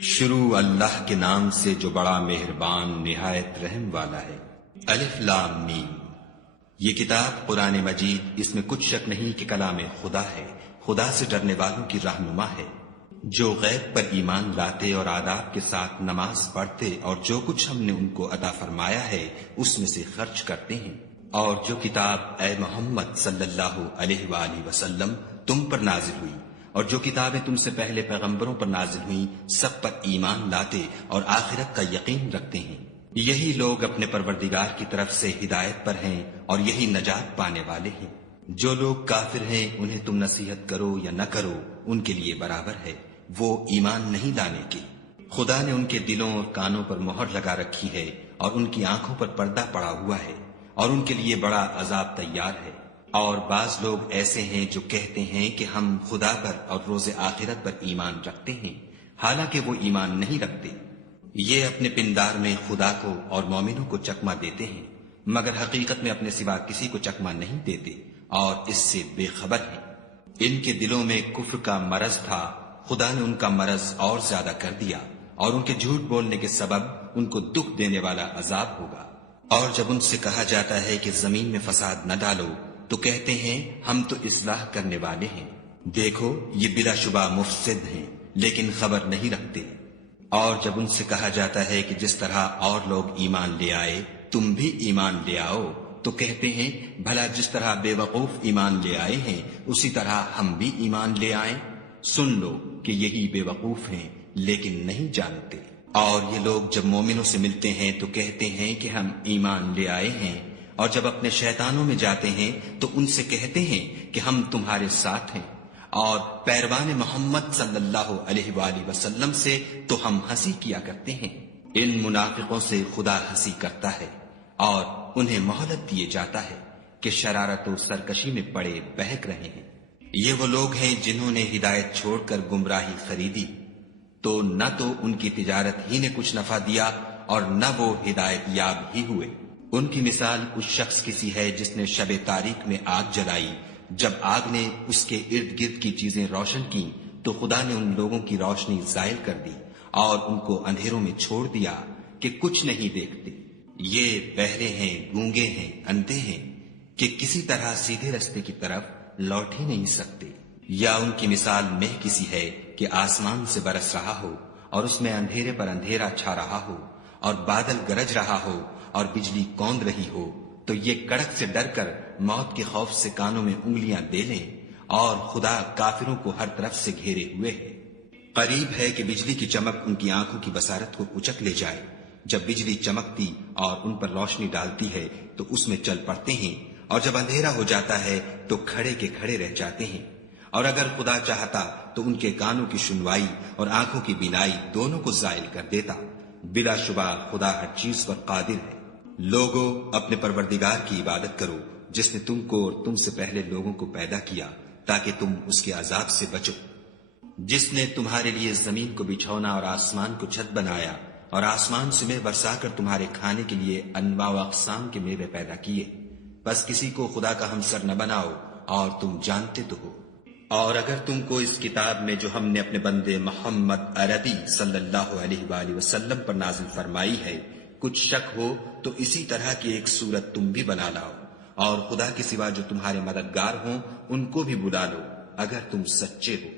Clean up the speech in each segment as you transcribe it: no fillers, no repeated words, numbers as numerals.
شروع اللہ کے نام سے جو بڑا مہربان نہایت رحم والا ہے۔ الف لام میم۔ یہ کتاب قرآن مجید، اس میں کچھ شک نہیں کہ کلام خدا ہے، خدا سے ڈرنے والوں کی رہنما ہے، جو غیب پر ایمان لاتے اور آداب کے ساتھ نماز پڑھتے اور جو کچھ ہم نے ان کو عطا فرمایا ہے اس میں سے خرچ کرتے ہیں، اور جو کتاب اے محمد صلی اللہ علیہ وآلہ وسلم تم پر نازل ہوئی اور جو کتابیں تم سے پہلے پیغمبروں پر نازل ہوئیں سب پر ایمان لاتے اور آخرت کا یقین رکھتے ہیں، یہی لوگ اپنے پروردگار کی طرف سے ہدایت پر ہیں اور یہی نجات پانے والے ہیں۔ جو لوگ کافر ہیں انہیں تم نصیحت کرو یا نہ کرو ان کے لیے برابر ہے، وہ ایمان نہیں لانے کے۔ خدا نے ان کے دلوں اور کانوں پر مہر لگا رکھی ہے اور ان کی آنکھوں پر پردہ پڑا ہوا ہے اور ان کے لیے بڑا عذاب تیار ہے۔ اور بعض لوگ ایسے ہیں جو کہتے ہیں کہ ہم خدا پر اور روز آخرت پر ایمان رکھتے ہیں، حالانکہ وہ ایمان نہیں رکھتے۔ یہ اپنے پندار میں خدا کو اور مومنوں کو چکمہ دیتے ہیں، مگر حقیقت میں اپنے سوا کسی کو چکمہ نہیں دیتے اور اس سے بے خبر ہیں۔ ان کے دلوں میں کفر کا مرض تھا، خدا نے ان کا مرض اور زیادہ کر دیا اور ان کے جھوٹ بولنے کے سبب ان کو دکھ دینے والا عذاب ہوگا۔ اور جب ان سے کہا جاتا ہے کہ زمین میں فساد نہ ڈالو تو کہتے ہیں ہم تو اصلاح کرنے والے ہیں، دیکھو یہ بلا شبہ مفسد ہیں لیکن خبر نہیں رکھتے۔ اور جب ان سے کہا جاتا ہے کہ جس طرح اور لوگ ایمان لے آئے تم بھی ایمان لے آؤ تو کہتے ہیں بھلا جس طرح بے وقوف ایمان لے آئے ہیں اسی طرح ہم بھی ایمان لے آئیں۔ سن لو کہ یہی بے وقوف ہیں لیکن نہیں جانتے۔ اور یہ لوگ جب مومنوں سے ملتے ہیں تو کہتے ہیں کہ ہم ایمان لے آئے ہیں، اور جب اپنے شیطانوں میں جاتے ہیں تو ان سے کہتے ہیں کہ ہم تمہارے ساتھ ہیں، اور پیروان محمد صلی اللہ علیہ وآلہ وسلم سے تو ہم ہنسی کیا کرتے ہیں۔ ان منافقوں سے خدا ہنسی کرتا ہے اور انہیں مہلت دیے جاتا ہے کہ شرارت و سرکشی میں پڑے بہک رہے ہیں۔ یہ وہ لوگ ہیں جنہوں نے ہدایت چھوڑ کر گمراہی خریدی، تو نہ تو ان کی تجارت ہی نے کچھ نفع دیا اور نہ وہ ہدایت یاب ہی ہوئے۔ ان کی مثال اس شخص کی سی ہے جس نے شب تاریک میں آگ جلائی، جب آگ نے اس کے ارد گرد کی چیزیں روشن کی تو خدا نے ان لوگوں کی روشنی زائل کر دی اور ان کو اندھیروں میں چھوڑ دیا کہ کچھ نہیں دیکھتے۔ یہ بہرے ہیں، گونگے ہیں، اندھے ہیں کہ کسی طرح سیدھے رستے کی طرف لوٹ ہی نہیں سکتے۔ یا ان کی مثال مہ کسی ہے کہ آسمان سے برس رہا ہو اور اس میں اندھیرے پر اندھیرا چھا رہا ہو اور بادل گرج رہا ہو اور بجلی کوند رہی ہو تو یہ کڑک سے ڈر کر موت کے خوف سے کانوں میں انگلیاں دے لیں، اور خدا کافروں کو ہر طرف سے گھیرے ہوئے ہے۔ قریب ہے کہ بجلی کی چمک ان کی آنکھوں کی بصارت کو اچک لے جائے۔ جب بجلی چمکتی اور ان پر روشنی ڈالتی ہے تو اس میں چل پڑتے ہیں، اور جب اندھیرا ہو جاتا ہے تو کھڑے کے کھڑے رہ جاتے ہیں۔ اور اگر خدا چاہتا تو ان کے کانوں کی سنوائی اور آنکھوں کی بینائی دونوں کو زائل کر دیتا۔ بلا شبہ خدا ہر چیز پر قادر ہے۔ لوگوں اپنے پروردگار کی عبادت کرو جس نے تم کو اور تم سے پہلے لوگوں کو پیدا کیا تاکہ تم اس کے عذاب سے بچو، جس نے تمہارے لیے زمین کو بچھونا اور آسمان کو چھت بنایا اور آسمان سے میوہ برسا کر تمہارے کھانے کے لیے انواع و اقسام کے میوے پیدا کیے، بس کسی کو خدا کا ہمسر نہ بناؤ اور تم جانتے تو ہو۔ اور اگر تم کو اس کتاب میں جو ہم نے اپنے بندے محمد عربی صلی اللہ علیہ وآلہ وسلم پر نازل فرمائی ہے کچھ شک ہو تو اسی طرح کی ایک صورت تم بھی بنا لاؤ، اور خدا کے سوا جو تمہارے مددگار ہوں ان کو بھی بلا لو اگر تم سچے ہو۔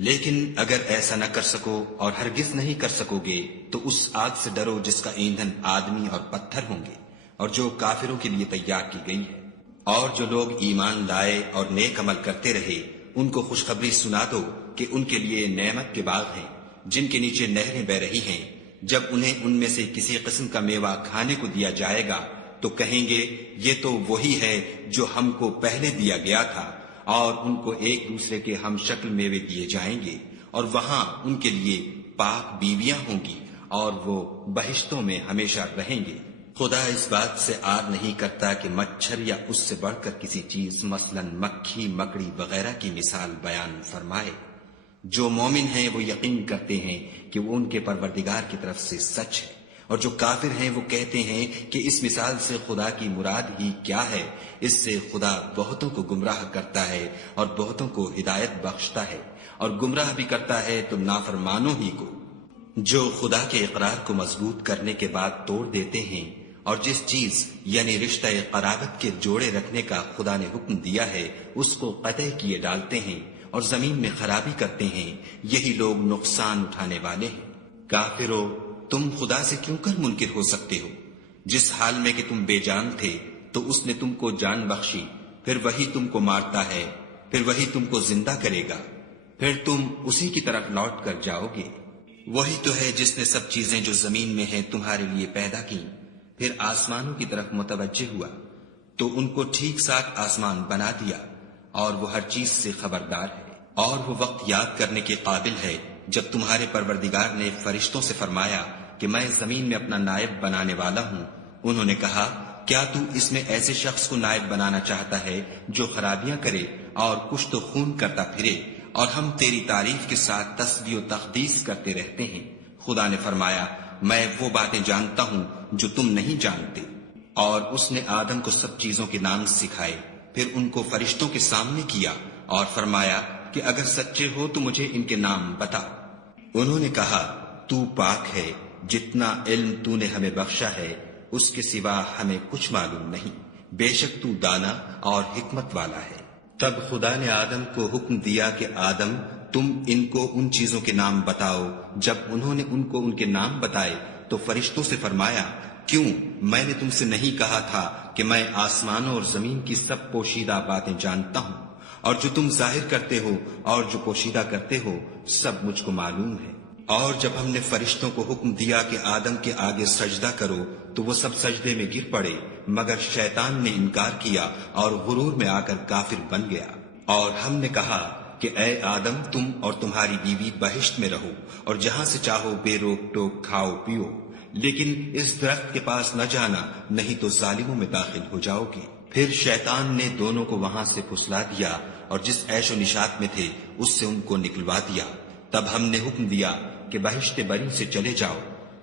لیکن اگر ایسا نہ کر سکو اور ہرگز نہیں کر سکو گے تو اس آگ سے ڈرو جس کا ایندھن آدمی اور پتھر ہوں گے اور جو کافروں کے لیے تیار کی گئی ہے۔ اور جو لوگ ایمان لائے اور نیک عمل کرتے رہے ان کو خوشخبری سنا دو کہ ان کے لیے نعمت کے باغ ہیں جن کے نیچے نہریں بہ رہی ہیں۔ جب انہیں ان میں سے کسی قسم کا میوہ کھانے کو دیا جائے گا تو کہیں گے یہ تو وہی ہے جو ہم کو پہلے دیا گیا تھا، اور ان کو ایک دوسرے کے ہم شکل میوے دیے جائیں گے، اور وہاں ان کے لیے پاک بیویاں ہوں گی اور وہ بہشتوں میں ہمیشہ رہیں گے۔ خدا اس بات سے آر نہیں کرتا کہ مچھر یا اس سے بڑھ کر کسی چیز مثلا مکھی، مکڑی وغیرہ کی مثال بیان فرمائے۔ جو مومن ہیں وہ یقین کرتے ہیں کہ وہ ان کے پروردگار کی طرف سے سچ ہے، اور جو کافر ہیں وہ کہتے ہیں کہ اس مثال سے خدا کی مراد ہی کیا ہے۔ اس سے خدا بہتوں کو گمراہ کرتا ہے اور بہتوں کو ہدایت بخشتا ہے، اور گمراہ بھی کرتا ہے تو نافرمانوں ہی کو۔ جو خدا کے اقرار کو مضبوط کرنے کے بعد توڑ دیتے ہیں اور جس چیز یعنی رشتہ قرابت کے جوڑے رکھنے کا خدا نے حکم دیا ہے اس کو قطع کیے ڈالتے ہیں اور زمین میں خرابی کرتے ہیں، یہی لوگ نقصان اٹھانے والے ہیں۔ کافرو، تم خدا سے کیوں کر منکر ہو سکتے ہو؟ جس حال میں کہ تم بے جان تھے تو اس نے تم کو جان بخشی، پھر وہی تم کو مارتا ہے، پھر وہی تم کو زندہ کرے گا، پھر تم اسی کی طرف لوٹ کر جاؤ گے۔ وہی تو ہے جس نے سب چیزیں جو زمین میں ہیں تمہارے لیے پیدا کی، پھر آسمانوں کی طرف متوجہ ہوا تو ان کو ٹھیک ساتھ آسمان بنا دیا، اور وہ ہر چیز سے خبردار ہے۔ اور وہ وقت یاد کرنے کے قابل ہے جب تمہارے پروردگار نے فرشتوں سے فرمایا کہ میں زمین میں اپنا نائب بنانے والا ہوں۔ انہوں نے کہا، کیا تو اس میں ایسے شخص کو نائب بنانا چاہتا ہے جو خرابیاں کرے اور کشت و خون کرتا پھرے، اور ہم تیری تعریف کے ساتھ تسبیح و تقدیس کرتے رہتے ہیں؟ خدا نے فرمایا، میں وہ باتیں جانتا ہوں جو تم نہیں جانتے۔ اور اس نے آدم کو سب چیزوں کے نام سکھائے، پھر ان کو فرشتوں کے سامنے کیا اور فرمایا کہ اگر سچے ہو تو مجھے ان کے نام بتا۔ انہوں نے کہا، تو پاک ہے، جتنا علم تو نے ہمیں بخشا ہے اس کے سوا ہمیں کچھ معلوم نہیں، بے شک تو دانا اور حکمت والا ہے۔ تب خدا نے آدم کو حکم دیا کہ آدم، تم ان کو ان چیزوں کے نام بتاؤ۔ جب انہوں نے ان کو ان کے نام بتائے تو فرشتوں سے فرمایا، کیوں میں نے تم سے نہیں کہا تھا کہ میں آسمانوں اور زمین کی سب پوشیدہ باتیں جانتا ہوں، اور جو تم ظاہر کرتے ہو اور جو پوشیدہ کرتے ہو سب مجھ کو معلوم ہے۔ اور جب ہم نے فرشتوں کو حکم دیا کہ آدم کے آگے سجدہ کرو تو وہ سب سجدے میں گر پڑے، مگر شیطان نے انکار کیا اور غرور میں آ کر کافر بن گیا۔ اور ہم نے کہا کہ اے آدم، تم اور تمہاری بیوی بہشت میں رہو اور جہاں سے چاہو بے روک ٹوک کھاؤ پیو، لیکن اس درخت کے پاس نہ جانا، نہیں تو ظالموں میں داخل ہو جاؤ گے۔ پھر شیطان نے دونوں کو وہاں سے پھسلا دیا اور جس عیش و نشاط میں تھے اس سے ان کو نکلوا دیا۔ تب ہم نے حکم دیا کہ بہشت بری سے چلے جاؤ،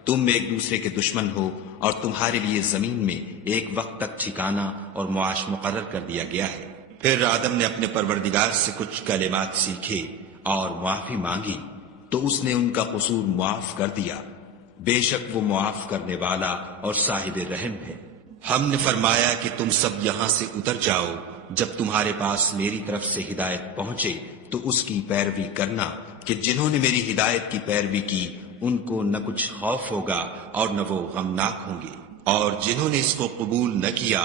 تم ایک دوسرے کے دشمن ہو اور تمہارے لیے زمین میں ایک وقت تک ٹھکانہ اور معاش مقرر کر دیا گیا ہے۔ پھر آدم نے اپنے پروردگار سے کچھ کلمات سیکھے اور معافی مانگی تو اس نے ان کا قصور معاف کر دیا، بے شک وہ معاف کرنے والا اور صاحب رحم ہے۔ ہم نے فرمایا کہ تم سب یہاں سے اتر جاؤ، جب تمہارے پاس میری طرف سے ہدایت پہنچے تو اس کی پیروی کرنا، کہ جنہوں نے میری ہدایت کی پیروی کی ان کو نہ کچھ خوف ہوگا اور نہ وہ غمناک ہوں گے، اور جنہوں نے اس کو قبول نہ کیا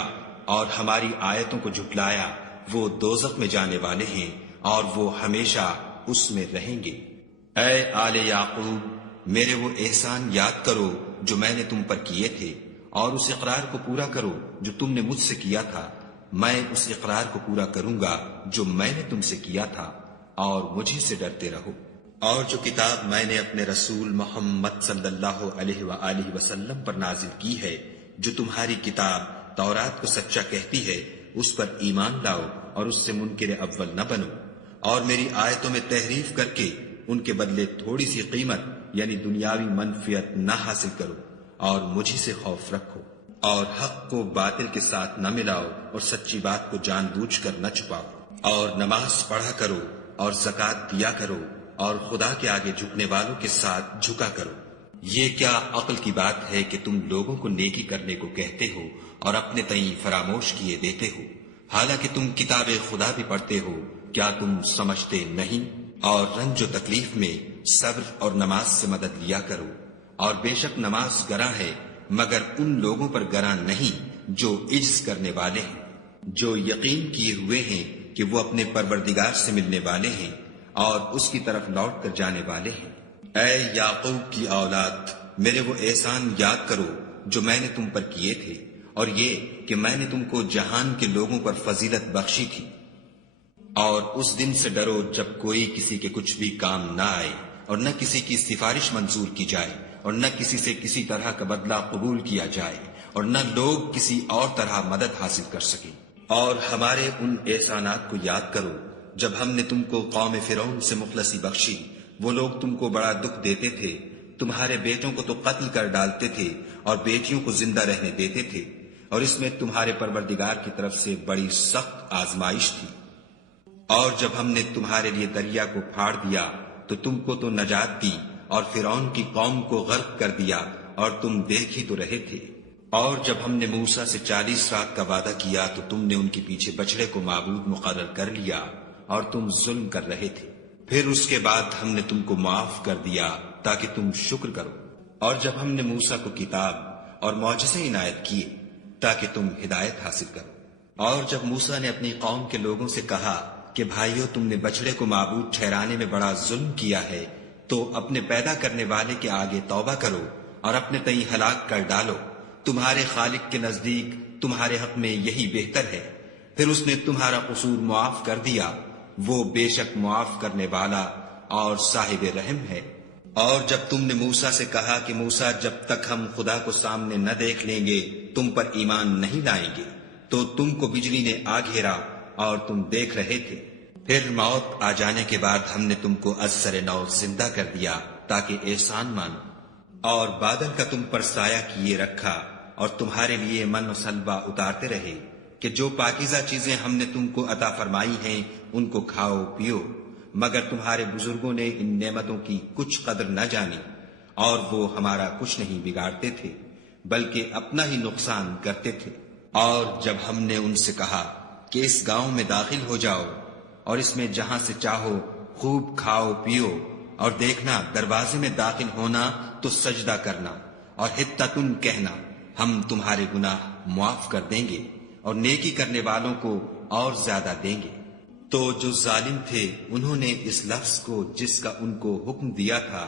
اور ہماری آیتوں کو جھٹلایا وہ دوزخ میں جانے والے ہیں اور وہ ہمیشہ اس میں رہیں گے۔ اے آل یعقوب، میرے وہ احسان یاد کرو جو میں نے تم پر کیے تھے، اور اس اقرار کو پورا کرو جو تم نے مجھ سے کیا تھا۔ میں اس اقرار کو پورا کروں گا جو میں نے تم سے کیا تھا، اور مجھے سے ڈرتے رہو۔ اور جو کتاب میں نے اپنے رسول محمد صلی اللہ علیہ وآلہ وسلم پر نازل کی ہے، جو تمہاری کتاب تورات کو سچا کہتی ہے، اس پر ایمان لاؤ اور اس سے منکر اول نہ بنو، اور میری آیتوں میں تحریف کر کے ان کے بدلے تھوڑی سی قیمت یعنی دنیاوی منفعت نہ حاصل کرو، اور مجھے سے خوف رکھو، اور حق کو باطل کے ساتھ نہ ملاؤ اور سچی بات کو جان بوجھ کر نہ چھپاؤ، اور نماز پڑھا کرو اور زکوٰۃ دیا کرو، اور خدا کے آگے جھکنے والوں کے ساتھ جھکا کرو۔ یہ کیا عقل کی بات ہے کہ تم لوگوں کو نیکی کرنے کو کہتے ہو اور اپنے تئیں فراموش کیے دیتے ہو، حالانکہ تم کتاب خدا بھی پڑھتے ہو؟ کیا تم سمجھتے نہیں؟ اور رنج و تکلیف میں صبر اور نماز سے مدد لیا کرو، اور بے شک نماز گراں ہے مگر ان لوگوں پر گراں نہیں جو عجز کرنے والے ہیں، جو یقین کیے ہوئے ہیں کہ وہ اپنے پروردگار سے ملنے والے ہیں اور اس کی طرف لوٹ کر جانے والے ہیں۔ اے یعقوب کی اولاد، میرے وہ احسان یاد کرو جو میں نے تم پر کیے تھے، اور یہ کہ میں نے تم کو جہان کے لوگوں پر فضیلت بخشی تھی۔ اور اس دن سے ڈرو جب کوئی کسی کے کچھ بھی کام نہ آئے، اور نہ کسی کی سفارش منظور کی جائے، اور نہ کسی سے کسی طرح کا بدلہ قبول کیا جائے، اور نہ لوگ کسی اور طرح مدد حاصل کر سکیں۔ اور ہمارے ان احسانات کو یاد کرو جب ہم نے تم کو قوم فرعون سے مخلصی بخشی، وہ لوگ تم کو بڑا دکھ دیتے تھے، تمہارے بیٹوں کو تو قتل کر ڈالتے تھے اور بیٹیوں کو زندہ رہنے دیتے تھے، اور اس میں تمہارے پروردگار کی طرف سے بڑی سخت آزمائش تھی۔ اور جب ہم نے تمہارے لیے دریا کو پھاڑ دیا تو تم کو تو نجات دی، اور فرعون کی قوم کو غرق کر دیا اور تم دیکھ ہی تو رہے تھے۔ اور جب ہم نے موسیٰ سے 40 رات کا وعدہ کیا تو تم نے ان کے پیچھے بچڑے کو معبود مقرر کر لیا اور تم ظلم کر رہے تھے۔ پھر اس کے بعد ہم نے تم کو معاف کر دیا تاکہ تم شکر کرو۔ اور جب ہم نے موسیٰ کو کتاب اور معجزے عنایت کیے تاکہ تم ہدایت حاصل کرو۔ اور جب موسیٰ نے اپنی قوم کے لوگوں سے کہا کہ بھائیو، تم نے بچڑے کو معبود ٹھہرانے میں بڑا ظلم کیا ہے، تو اپنے پیدا کرنے والے کے آگے توبہ کرو اور اپنے تئیں ہلاک کر ڈالو، تمہارے خالق کے نزدیک تمہارے حق میں یہی بہتر ہے۔ پھر اس نے تمہارا قصور معاف کر دیا، وہ بے شک معاف کرنے والا اور صاحب رحم ہے۔ اور جب تم نے موسیٰ سے کہا کہ موسیٰ، جب تک ہم خدا کو سامنے نہ دیکھ لیں گے تم پر ایمان نہیں لائیں گے، تو تم کو بجلی نے آ گھیرا اور تم دیکھ رہے تھے۔ پھر موت آ جانے کے بعد ہم نے تم کو از سر نو زندہ کر دیا تاکہ احسان مانو، اور بادل کا تم پر سایہ کیے رکھا اور تمہارے لیے من و سلوہ اتارتے رہے کہ جو پاکیزہ چیزیں ہم نے تم کو عطا فرمائی ہیں ان کو کھاؤ پیو، مگر تمہارے بزرگوں نے ان نعمتوں کی کچھ قدر نہ جانی، اور وہ ہمارا کچھ نہیں بگاڑتے تھے بلکہ اپنا ہی نقصان کرتے تھے۔ اور جب ہم نے ان سے کہا کہ اس گاؤں میں داخل ہو جاؤ اور اس میں جہاں سے چاہو خوب کھاؤ پیو، اور دیکھنا دروازے میں داخل ہونا تو سجدہ کرنا اور حطتن کہنا، ہم تمہارے گناہ معاف کر دیں گے اور نیکی کرنے والوں کو اور زیادہ دیں گے۔ تو جو ظالم تھے انہوں نے اس لفظ کو جس کا ان کو حکم دیا تھا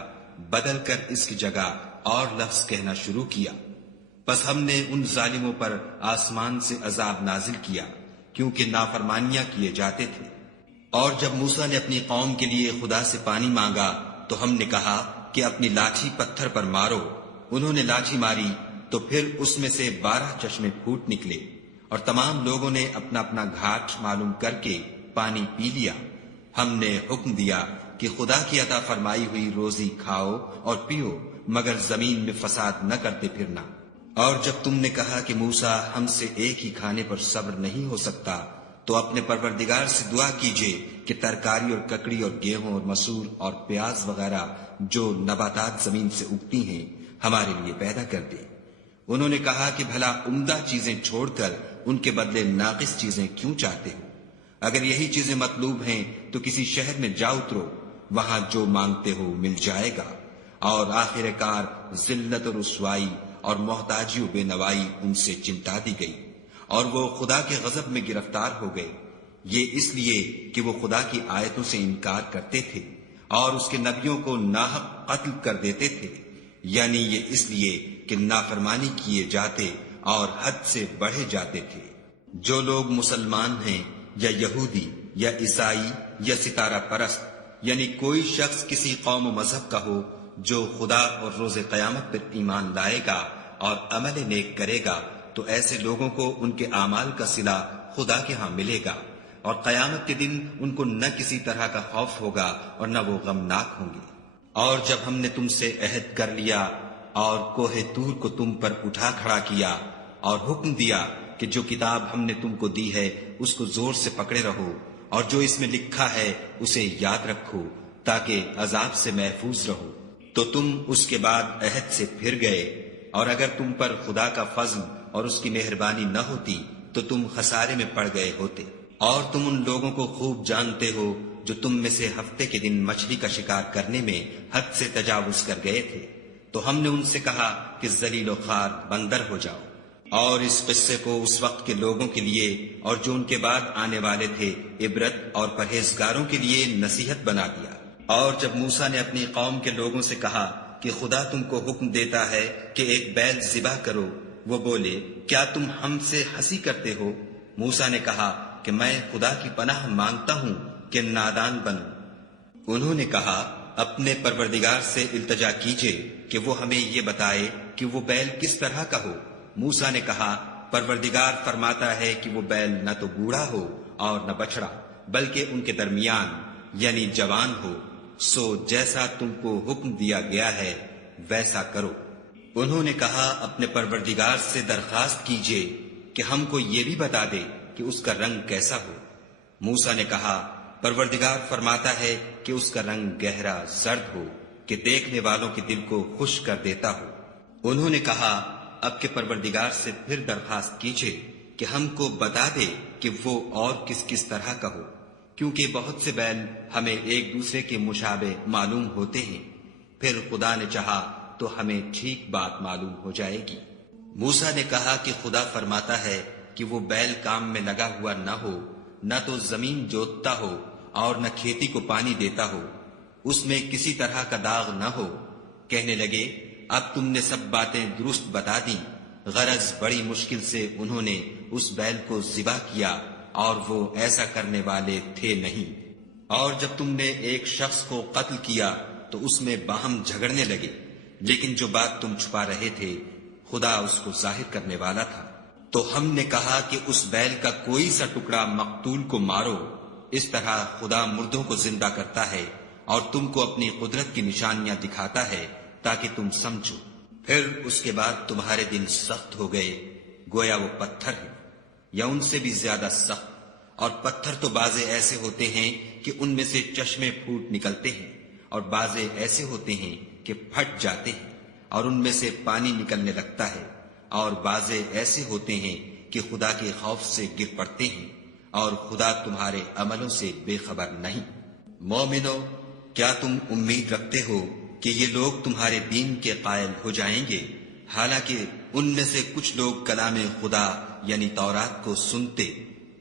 بدل کر اس کی جگہ اور لفظ کہنا شروع کیا، پس ہم نے ان ظالموں پر آسمان سے عذاب نازل کیا کیونکہ نافرمانیاں کیے جاتے تھے۔ اور جب موسیٰ نے اپنی قوم کے لیے خدا سے پانی مانگا تو ہم نے کہا کہ اپنی لاٹھی پتھر پر مارو۔ انہوں نے لاٹھی ماری تو پھر اس میں سے 12 چشمے پھوٹ نکلے، اور تمام لوگوں نے اپنا اپنا گھاٹ معلوم کر کے پانی پی لیا۔ ہم نے حکم دیا کہ خدا کی عطا فرمائی ہوئی روزی کھاؤ اور پیو، مگر زمین میں فساد نہ کرتے پھرنا۔ اور جب تم نے کہا کہ موسیٰ، ہم سے ایک ہی کھانے پر صبر نہیں ہو سکتا، تو اپنے پروردگار سے دعا کیجئے کہ ترکاری اور ککڑی اور گیہوں اور مسور اور پیاز وغیرہ جو نباتات زمین سے اگتی ہیں ہمارے لیے پیدا کر دے۔ انہوں نے کہا کہ بھلا عمدہ چیزیں چھوڑ کر ان کے بدلے ناقص چیزیں کیوں چاہتے ہو؟ اگر یہی چیزیں مطلوب ہیں تو کسی شہر میں جا اترو، وہاں جو مانگتے ہو مل جائے گا۔ اور آخر کار ذلت و رسوائی اور محتاجی و بے نوائی ان سے چمٹا دی گئی، اور وہ خدا کے غضب میں گرفتار ہو گئے، یہ اس لیے کہ وہ خدا کی آیتوں سے انکار کرتے تھے اور اس کے نبیوں کو ناحق قتل کر دیتے تھے، یعنی یہ اس لیے کہ نافرمانی کیے جاتے اور حد سے بڑھے جاتے تھے۔ جو لوگ مسلمان ہیں یا یہودی یا عیسائی یا ستارہ پرست، یعنی کوئی شخص کسی قوم و مذہب کا ہو، جو خدا اور روز قیامت پر ایمان لائے گا اور عمل نیک کرے گا، تو ایسے لوگوں کو ان کے اعمال کا صلہ خدا کے ہاں ملے گا، اور قیامت کے دن ان کو نہ کسی طرح کا خوف ہوگا اور نہ وہ غمناک ہوں گے۔ اور جب ہم نے تم سے عہد کر لیا اور کوہ طور کو تم پر اٹھا کھڑا کیا اور حکم دیا کہ جو کتاب ہم نے تم کو دی ہے اس کو زور سے پکڑے رہو، اور جو اس میں لکھا ہے اسے یاد رکھو تاکہ عذاب سے محفوظ رہو، تو تم اس کے بعد عہد سے پھر گئے، اور اگر تم پر خدا کا فضل اور اس کی مہربانی نہ ہوتی تو تم خسارے میں پڑ گئے ہوتے۔ اور تم ان لوگوں کو خوب جانتے ہو جو تم میں سے ہفتے کے دن مچھلی کا شکار کرنے میں حد سے تجاوز کر گئے تھے، تو ہم نے ان سے کہا کہ ذلیل و خوار بندر ہو جاؤ، اور اس قصے کو اس وقت کے لوگوں کے لیے اور جو ان کے بعد آنے والے تھے عبرت اور پرہیزگاروں کے لیے نصیحت بنا دیا۔ اور جب موسیٰ نے اپنی قوم کے لوگوں سے کہا کہ خدا تم کو حکم دیتا ہے کہ ایک بیل ذبح کرو، وہ بولے کیا تم ہم سے ہنسی کرتے ہو؟ موسیٰ نے کہا کہ میں خدا کی پناہ مانگتا ہوں کہ نادان بنوں۔ انہوں نے کہا اپنے پروردگار سے التجا کیجئے کہ وہ ہمیں یہ بتائے کہ وہ بیل کس طرح کا ہو۔ موسیٰ نے کہا پروردگار فرماتا ہے کہ وہ بیل نہ تو بوڑھا ہو اور نہ بچڑا، بلکہ ان کے درمیان یعنی جوان ہو، سو جیسا تم کو حکم دیا گیا ہے ویسا کرو۔ انہوں نے کہا اپنے پروردگار سے درخواست کیجئے کہ ہم کو یہ بھی بتا دے کہ اس کا رنگ کیسا ہو۔ موسیٰ نے کہا پروردگار فرماتا ہے کہ اس کا رنگ گہرا زرد ہو کہ دیکھنے والوں کے دل کو خوش کر دیتا ہو۔ انہوں نے کہا اب کے پروردگار سے پھر درخواست کیجئے کہ ہم کو بتا دے کہ وہ اور کس کس طرح کا ہو، کیونکہ بہت سے بیل ہمیں ایک دوسرے کے مشابہ معلوم ہوتے ہیں، پھر خدا نے چاہا تو ہمیں ٹھیک بات معلوم ہو جائے گی۔ موسیٰ نے کہا کہ خدا فرماتا ہے کہ وہ بیل کام میں لگا ہوا نہ ہو، نہ تو زمین جوتتا ہو اور نہ کھیتی کو پانی دیتا ہو، اس میں کسی طرح کا داغ نہ ہو۔ کہنے لگے اب تم نے سب باتیں درست بتا دیں، غرض بڑی مشکل سے انہوں نے اس بیل کو ذبح کیا اور وہ ایسا کرنے والے تھے نہیں۔ اور جب تم نے ایک شخص کو قتل کیا تو اس میں باہم جھگڑنے لگے، لیکن جو بات تم چھپا رہے تھے خدا اس کو ظاہر کرنے والا تھا۔ تو ہم نے کہا کہ اس بیل کا کوئی سا ٹکڑا مقتول کو مارو، اس طرح خدا مردوں کو زندہ کرتا ہے اور تم کو اپنی قدرت کی نشانیاں دکھاتا ہے تاکہ تم سمجھو۔ پھر اس کے بعد تمہارے دل سخت ہو گئے، گویا وہ پتھر ہے یا ان سے بھی زیادہ سخت، اور پتھر تو بعضے ایسے ہوتے ہیں کہ ان میں سے چشمے پھوٹ نکلتے ہیں، اور بعضے ایسے ہوتے ہیں کہ پھٹ جاتے ہیں اور ان میں سے پانی نکلنے لگتا ہے، اور بعضے ایسے ہوتے ہیں کہ خدا کے خوف سے گر پڑتے ہیں، اور خدا تمہارے عملوں سے بے خبر نہیں۔ مومنو، کیا تم امید رکھتے ہو کہ یہ لوگ تمہارے دین کے قائل ہو جائیں گے، حالانکہ ان میں سے کچھ لوگ کلام خدا یعنی تورات کو سنتے،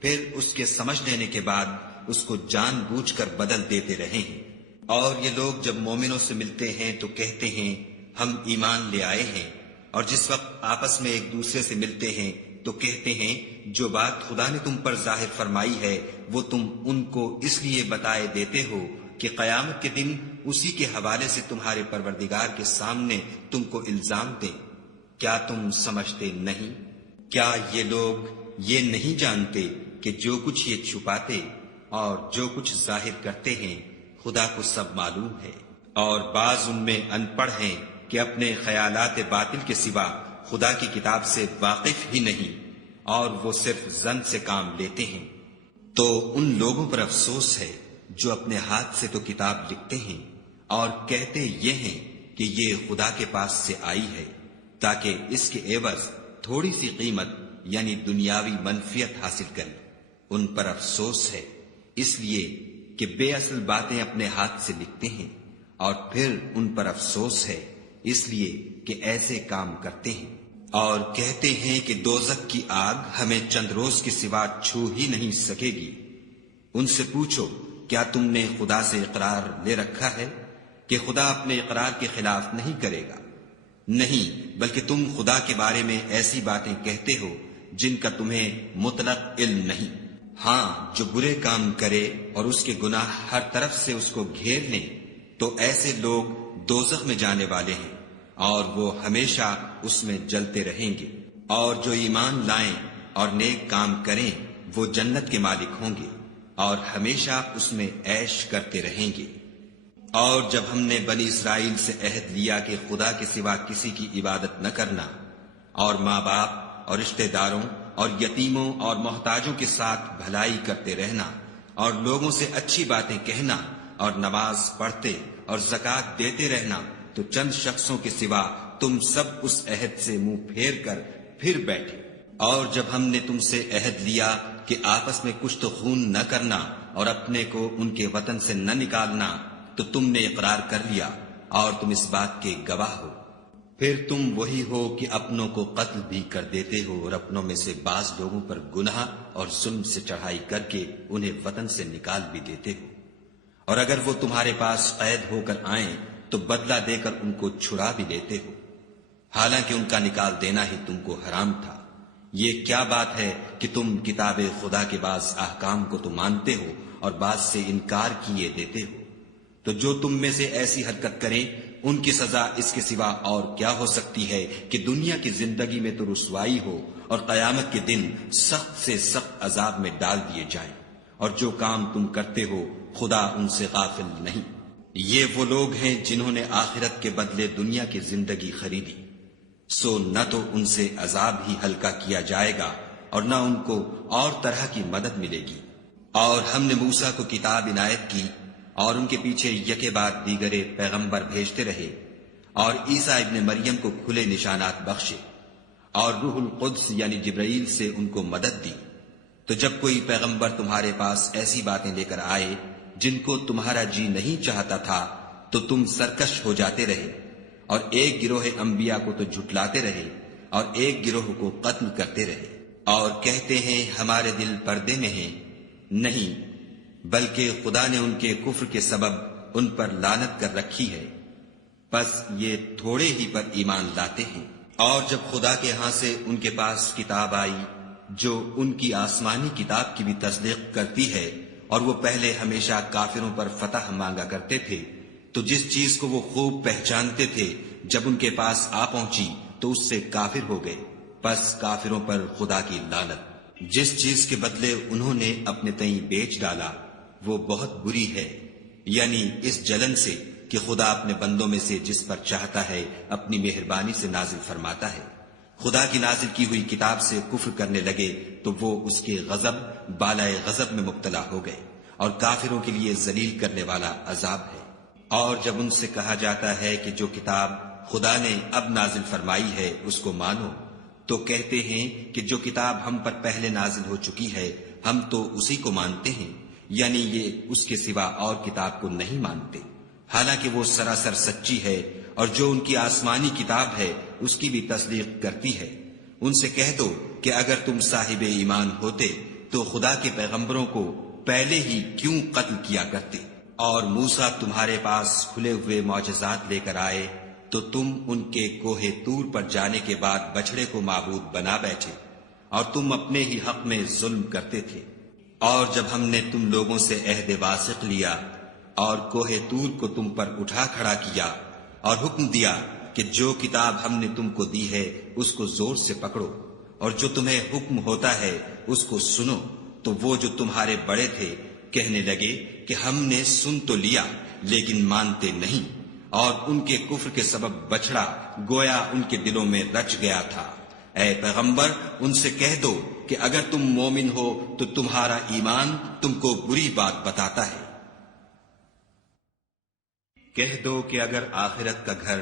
پھر اس کے سمجھ لینے کے بعد اس کو جان بوجھ کر بدل دیتے رہے ہیں۔ اور یہ لوگ جب مومنوں سے ملتے ہیں تو کہتے ہیں ہم ایمان لے آئے ہیں، اور جس وقت آپس میں ایک دوسرے سے ملتے ہیں تو کہتے ہیں جو بات خدا نے تم پر ظاہر فرمائی ہے وہ تم ان کو اس لیے بتائے دیتے ہو کہ قیامت کے دن اسی کے حوالے سے تمہارے پروردگار کے سامنے تم کو الزام دیں۔ کیا تم سمجھتے نہیں؟ کیا یہ لوگ یہ نہیں جانتے کہ جو کچھ یہ چھپاتے اور جو کچھ ظاہر کرتے ہیں خدا کو سب معلوم ہے؟ اور بعض ان میں ان پڑھ ہیں کہ اپنے خیالات باطل کے سوا خدا کی کتاب سے واقف ہی نہیں، اور وہ صرف ظن سے کام لیتے ہیں۔ تو ان لوگوں پر افسوس ہے جو اپنے ہاتھ سے تو کتاب لکھتے ہیں اور کہتے یہ ہیں کہ یہ خدا کے پاس سے آئی ہے، تاکہ اس کے عوض تھوڑی سی قیمت یعنی دنیاوی منفیت حاصل کریں۔ ان پر افسوس ہے اس لیے کہ بے اصل باتیں اپنے ہاتھ سے لکھتے ہیں، اور پھر ان پر افسوس ہے اس لیے کہ ایسے کام کرتے ہیں، اور کہتے ہیں کہ دوزخ کی آگ ہمیں چند روز کے سوا چھو ہی نہیں سکے گی۔ ان سے پوچھو کیا تم نے خدا سے اقرار لے رکھا ہے کہ خدا اپنے اقرار کے خلاف نہیں کرے گا؟ نہیں، بلکہ تم خدا کے بارے میں ایسی باتیں کہتے ہو جن کا تمہیں مطلق علم نہیں۔ ہاں، جو برے کام کرے اور اس کے گناہ ہر طرف سے اس کو گھیر لیں تو ایسے لوگ دوزخ میں جانے والے ہیں اور وہ ہمیشہ اس میں جلتے رہیں گے۔ اور جو ایمان لائیں اور نیک کام کریں وہ جنت کے مالک ہوں گے اور ہمیشہ اس میں عیش کرتے رہیں گے۔ اور جب ہم نے بنی اسرائیل سے عہد لیا کہ خدا کے سوا کسی کی عبادت نہ کرنا، اور ماں باپ اور رشتہ داروں اور یتیموں اور محتاجوں کے ساتھ بھلائی کرتے رہنا، اور لوگوں سے اچھی باتیں کہنا، اور نماز پڑھتے اور زکوٰۃ دیتے رہنا، تو چند شخصوں کے سوا تم سب اس عہد سے منہ پھیر کر پھر بیٹھے۔ اور جب ہم نے تم سے عہد لیا کہ آپس میں کشت و خون نہ کرنا اور اپنے کو ان کے وطن سے نہ نکالنا، تو تم نے اقرار کر لیا اور تم اس بات کے گواہ ہو۔ پھر تم وہی ہو کہ اپنوں کو قتل بھی کر دیتے ہو اور اپنوں میں سے بعض لوگوں پر گناہ اور ظلم سے چڑھائی کر کے انہیں وطن سے نکال بھی دیتے ہو، اور اگر وہ تمہارے پاس قید ہو کر آئیں تو بدلہ دے کر ان کو چھڑا بھی لیتے ہو، حالانکہ ان کا نکال دینا ہی تم کو حرام تھا۔ یہ کیا بات ہے کہ تم کتاب خدا کے بعض احکام کو تو مانتے ہو اور بعض سے انکار کیے دیتے ہو؟ تو جو تم میں سے ایسی حرکت کریں ان کی سزا اس کے سوا اور کیا ہو سکتی ہے کہ دنیا کی زندگی میں تو رسوائی ہو اور قیامت کے دن سخت سے سخت عذاب میں ڈال دیے جائیں، اور جو کام تم کرتے ہو خدا ان سے غافل نہیں۔ یہ وہ لوگ ہیں جنہوں نے آخرت کے بدلے دنیا کی زندگی خریدی، سو نہ تو ان سے عذاب ہی ہلکا کیا جائے گا اور نہ ان کو اور طرح کی مدد ملے گی۔ اور ہم نے موسیٰ کو کتاب عنایت کی اور ان کے پیچھے یکے بعد دیگرے پیغمبر بھیجتے رہے، اور عیسیٰ ابن مریم کو کھلے نشانات بخشے، اور روح القدس یعنی جبرائیل سے ان کو مدد دی۔ تو جب کوئی پیغمبر تمہارے پاس ایسی باتیں لے کر آئے جن کو تمہارا جی نہیں چاہتا تھا تو تم سرکش ہو جاتے رہے، اور ایک گروہ انبیاء کو تو جھٹلاتے رہے اور ایک گروہ کو قتل کرتے رہے، اور کہتے ہیں ہمارے دل پردے میں ہیں، نہیں بلکہ خدا نے ان کے کفر کے سبب ان پر لعنت کر رکھی ہے، پس یہ تھوڑے ہی پر ایمان لاتے ہیں۔ اور جب خدا کے ہاں سے ان کے پاس کتاب آئی جو ان کی آسمانی کتاب کی بھی تصدیق کرتی ہے، اور وہ پہلے ہمیشہ کافروں پر فتح مانگا کرتے تھے، تو جس چیز کو وہ خوب پہچانتے تھے جب ان کے پاس آ پہنچی تو اس سے کافر ہو گئے، پس کافروں پر خدا کی لعنت۔ جس چیز کے بدلے انہوں نے اپنے تئیں بیچ ڈالا وہ بہت بری ہے، یعنی اس جلن سے کہ خدا اپنے بندوں میں سے جس پر چاہتا ہے اپنی مہربانی سے نازل فرماتا ہے۔ خدا کی نازل کی ہوئی کتاب سے کفر کرنے لگے تو وہ اس کے غضب بالائے غضب میں مبتلا ہو گئے، اور کافروں کے لیے ذلیل کرنے والا عذاب ہے۔ اور جب ان سے کہا جاتا ہے کہ جو کتاب خدا نے اب نازل فرمائی ہے اس کو مانو، تو کہتے ہیں کہ جو کتاب ہم پر پہلے نازل ہو چکی ہے ہم تو اسی کو مانتے ہیں، یعنی یہ اس کے سوا اور کتاب کو نہیں مانتے، حالانکہ وہ سراسر سچی ہے، اور جو ان کی آسمانی کتاب ہے اس کی بھی تصدیق کرتی ہے۔ ان سے کہہ دو کہ اگر تم صاحب ایمان ہوتے تو خدا کے پیغمبروں کو پہلے ہی کیوں قتل کیا کرتے، اور موسیٰ تمہارے پاس کھلے ہوئے معجزات لے کر آئے تو تم ان کے کوہ طور پر جانے کے بعد بچڑے کو معبود بنا بیٹھے، اور تم اپنے ہی حق میں ظلم کرتے تھے۔ اور جب ہم نے تم لوگوں سے عہد واثق لیا اور کوہ طور کو تم پر اٹھا کھڑا کیا اور حکم دیا کہ جو کتاب ہم نے تم کو دی ہے اس کو زور سے پکڑو، اور جو تمہیں حکم ہوتا ہے اس کو سنو، تو وہ جو تمہارے بڑے تھے کہنے لگے کہ ہم نے سن تو لیا لیکن مانتے نہیں، اور ان کے کفر کے سبب بچڑا گویا ان کے دلوں میں رچ گیا تھا۔ اے پیغمبر ان سے کہہ دو کہ اگر تم مومن ہو تو تمہارا ایمان تم کو بری بات بتاتا ہے۔ کہہ دو کہ اگر آخرت کا گھر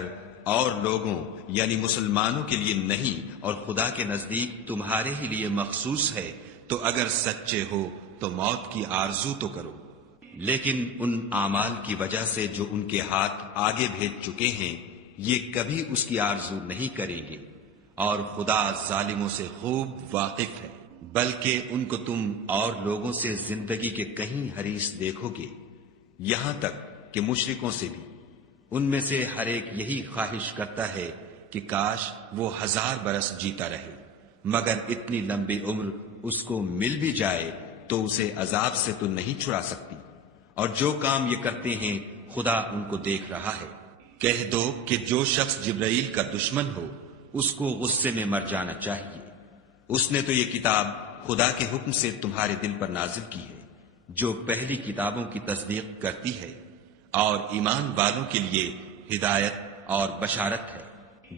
اور لوگوں یعنی مسلمانوں کے لیے نہیں اور خدا کے نزدیک تمہارے ہی لیے مخصوص ہے تو اگر سچے ہو تو موت کی آرزو تو کرو، لیکن ان اعمال کی وجہ سے جو ان کے ہاتھ آگے بھیج چکے ہیں یہ کبھی اس کی آرزو نہیں کریں گے، اور خدا ظالموں سے خوب واقف ہے۔ بلکہ ان کو تم اور لوگوں سے زندگی کے کہیں حریص دیکھو گے، یہاں تک کہ مشرکوں سے بھی۔ ان میں سے ہر ایک یہی خواہش کرتا ہے کہ کاش وہ 1000 برس جیتا رہے، مگر اتنی لمبی عمر اس کو مل بھی جائے تو اسے عذاب سے تو نہیں چھڑا سکتی، اور جو کام یہ کرتے ہیں خدا ان کو دیکھ رہا ہے۔ کہہ دو کہ جو شخص جبرائیل کا دشمن ہو اس کو غصے میں مر جانا چاہیے، اس نے تو یہ کتاب خدا کے حکم سے تمہارے دل پر نازل کی ہے جو پہلی کتابوں کی تصدیق کرتی ہے، اور ایمان والوں کے لیے ہدایت اور بشارت ہے۔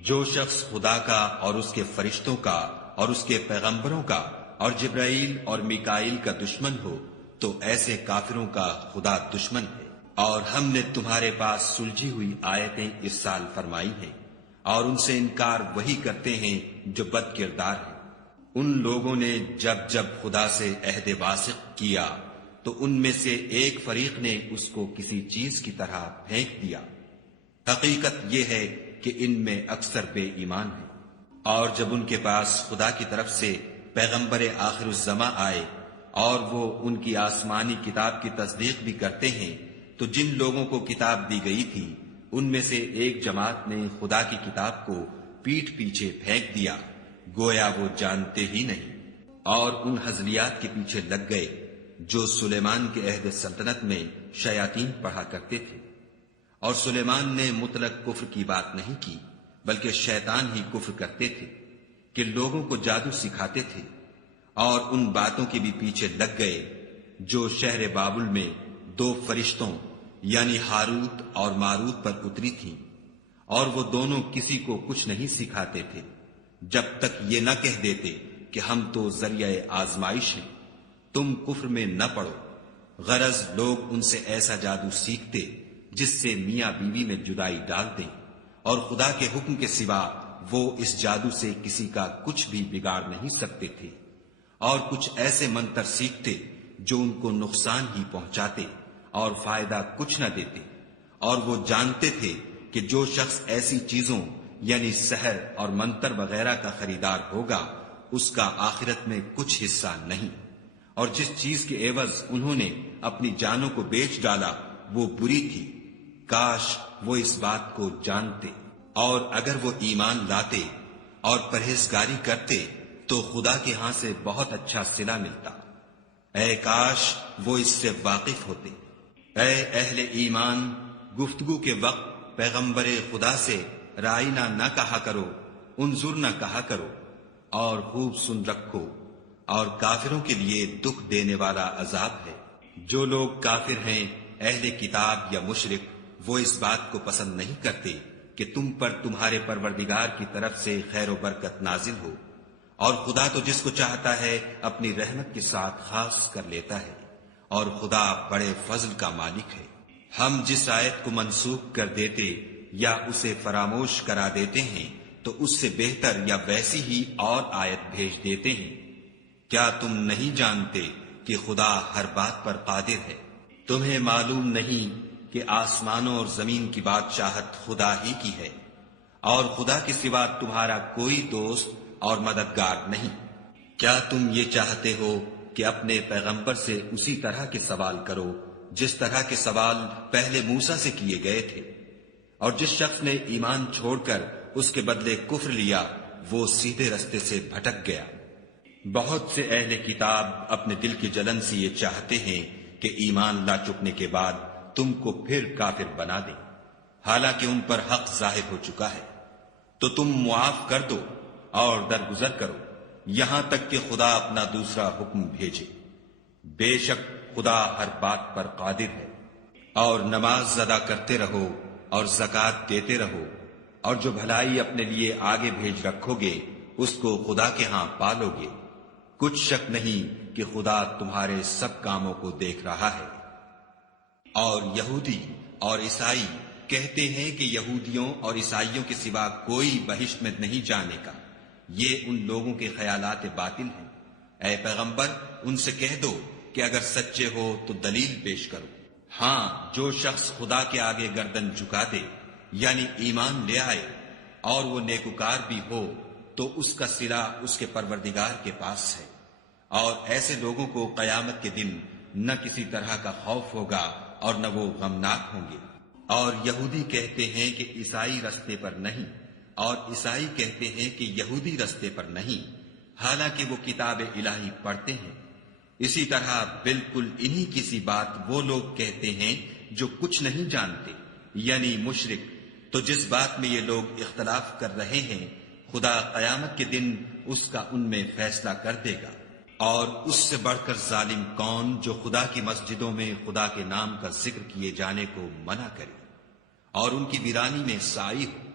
جو شخص خدا کا اور اس کے فرشتوں کا اور اس کے پیغمبروں کا اور جبرائیل اور میکائیل کا دشمن ہو تو ایسے کافروں کا خدا دشمن ہے۔ اور ہم نے تمہارے پاس سلجھی ہوئی آیتیں ارسال فرمائی ہیں، اور ان سے انکار وہی کرتے ہیں جو بد کردار ہیں۔ ان لوگوں نے جب جب خدا سے عہد واثق کیا تو ان میں سے ایک فریق نے اس کو کسی چیز کی طرح پھینک دیا۔ حقیقت یہ ہے کہ ان میں اکثر بے ایمان ہیں۔ اور جب ان کے پاس خدا کی طرف سے پیغمبر آخر الزماں آئے اور وہ ان کی آسمانی کتاب کی تصدیق بھی کرتے ہیں تو جن لوگوں کو کتاب دی گئی تھی ان میں سے ایک جماعت نے خدا کی کتاب کو پیٹھ پیچھے پھینک دیا گویا وہ جانتے ہی نہیں، اور ان ہزلیات کے پیچھے لگ گئے جو سلیمان کے عہد سلطنت میں شیاطین پڑھا کرتے تھے۔ اور سلیمان نے مطلق کفر کی بات نہیں کی بلکہ شیطان ہی کفر کرتے تھے کہ لوگوں کو جادو سکھاتے تھے، اور ان باتوں کے بھی پیچھے لگ گئے جو شہر بابل میں 2 فرشتوں یعنی ہاروت اور ماروت پر اتری تھیں، اور وہ دونوں کسی کو کچھ نہیں سکھاتے تھے جب تک یہ نہ کہہ دیتے کہ ہم تو ذریعہ آزمائش ہیں، تم کفر میں نہ پڑو۔ غرض لوگ ان سے ایسا جادو سیکھتے جس سے میاں بیوی میں جدائی ڈال دیں، اور خدا کے حکم کے سوا وہ اس جادو سے کسی کا کچھ بھی بگاڑ نہیں سکتے تھے، اور کچھ ایسے منتر سیکھتے جو ان کو نقصان ہی پہنچاتے اور فائدہ کچھ نہ دیتے، اور وہ جانتے تھے کہ جو شخص ایسی چیزوں یعنی سحر اور منتر وغیرہ کا خریدار ہوگا اس کا آخرت میں کچھ حصہ نہیں، اور جس چیز کے عوض انہوں نے اپنی جانوں کو بیچ ڈالا وہ بری تھی، کاش وہ اس بات کو جانتے، اور اگر وہ ایمان لاتے اور پرہیزگاری کرتے تو خدا کے ہاں سے بہت اچھا صلہ ملتا، اے کاش وہ اس سے واقف ہوتے۔ اے اہل ایمان، گفتگو کے وقت پیغمبر خدا سے رائنا نہ کہا کرو، انظر نہ کہا کرو، اور خوب سن رکھو، اور کافروں کے لیے دکھ دینے والا عذاب ہے۔ جو لوگ کافر ہیں، اہل کتاب یا مشرک، وہ اس بات کو پسند نہیں کرتے کہ تم پر تمہارے پروردگار کی طرف سے خیر و برکت نازل ہو، اور خدا تو جس کو چاہتا ہے اپنی رحمت کے ساتھ خاص کر لیتا ہے، اور خدا بڑے فضل کا مالک ہے۔ ہم جس آیت کو منسوخ کر دیتے یا اسے فراموش کرا دیتے ہیں تو اس سے بہتر یا ویسی ہی اور آیت بھیج دیتے ہیں۔ کیا تم نہیں جانتے کہ خدا ہر بات پر قادر ہے؟ تمہیں معلوم نہیں کہ آسمانوں اور زمین کی بادشاہت خدا ہی کی ہے، اور خدا کے سوا تمہارا کوئی دوست اور مددگار نہیں۔ کیا تم یہ چاہتے ہو کہ اپنے پیغمبر سے اسی طرح کے سوال کرو جس طرح کے سوال پہلے موسیٰ سے کیے گئے تھے؟ اور جس شخص نے ایمان چھوڑ کر اس کے بدلے کفر لیا وہ سیدھے رستے سے بھٹک گیا۔ بہت سے اہل کتاب اپنے دل کی جلن سے یہ چاہتے ہیں کہ ایمان لا چکنے کے بعد تم کو پھر کافر بنا دیں، حالانکہ ان پر حق ظاہر ہو چکا ہے، تو تم معاف کر دو اور درگزر کرو یہاں تک کہ خدا اپنا دوسرا حکم بھیجے۔ بے شک خدا ہر بات پر قادر ہے۔ اور نماز ادا کرتے رہو اور زکوٰۃ دیتے رہو، اور جو بھلائی اپنے لیے آگے بھیج رکھو گے اس کو خدا کے ہاں پالو گے، کچھ شک نہیں کہ خدا تمہارے سب کاموں کو دیکھ رہا ہے۔ اور یہودی اور عیسائی کہتے ہیں کہ یہودیوں اور عیسائیوں کے سوا کوئی بہشت میں نہیں جانے کا، یہ ان لوگوں کے خیالات باطل ہیں۔ اے پیغمبر ان سے کہہ دو کہ اگر سچے ہو تو دلیل پیش کرو۔ ہاں، جو شخص خدا کے آگے گردن جھکا دے یعنی ایمان لے آئے اور وہ نیکوکار بھی ہو تو اس کا صلہ اس کے پروردگار کے پاس ہے، اور ایسے لوگوں کو قیامت کے دن نہ کسی طرح کا خوف ہوگا اور نہ وہ غمناک ہوں گے۔ اور یہودی کہتے ہیں کہ عیسائی رستے پر نہیں، اور عیسائی کہتے ہیں کہ یہودی رستے پر نہیں، حالانکہ وہ کتاب الہی پڑھتے ہیں۔ اسی طرح بالکل انہی کی سی بات وہ لوگ کہتے ہیں جو کچھ نہیں جانتے، یعنی مشرک۔ تو جس بات میں یہ لوگ اختلاف کر رہے ہیں خدا قیامت کے دن اس کا ان میں فیصلہ کر دے گا۔ اور اس سے بڑھ کر ظالم کون جو خدا کی مسجدوں میں خدا کے نام کا ذکر کیے جانے کو منع کرے اور ان کی ویرانی میں سائی ہو۔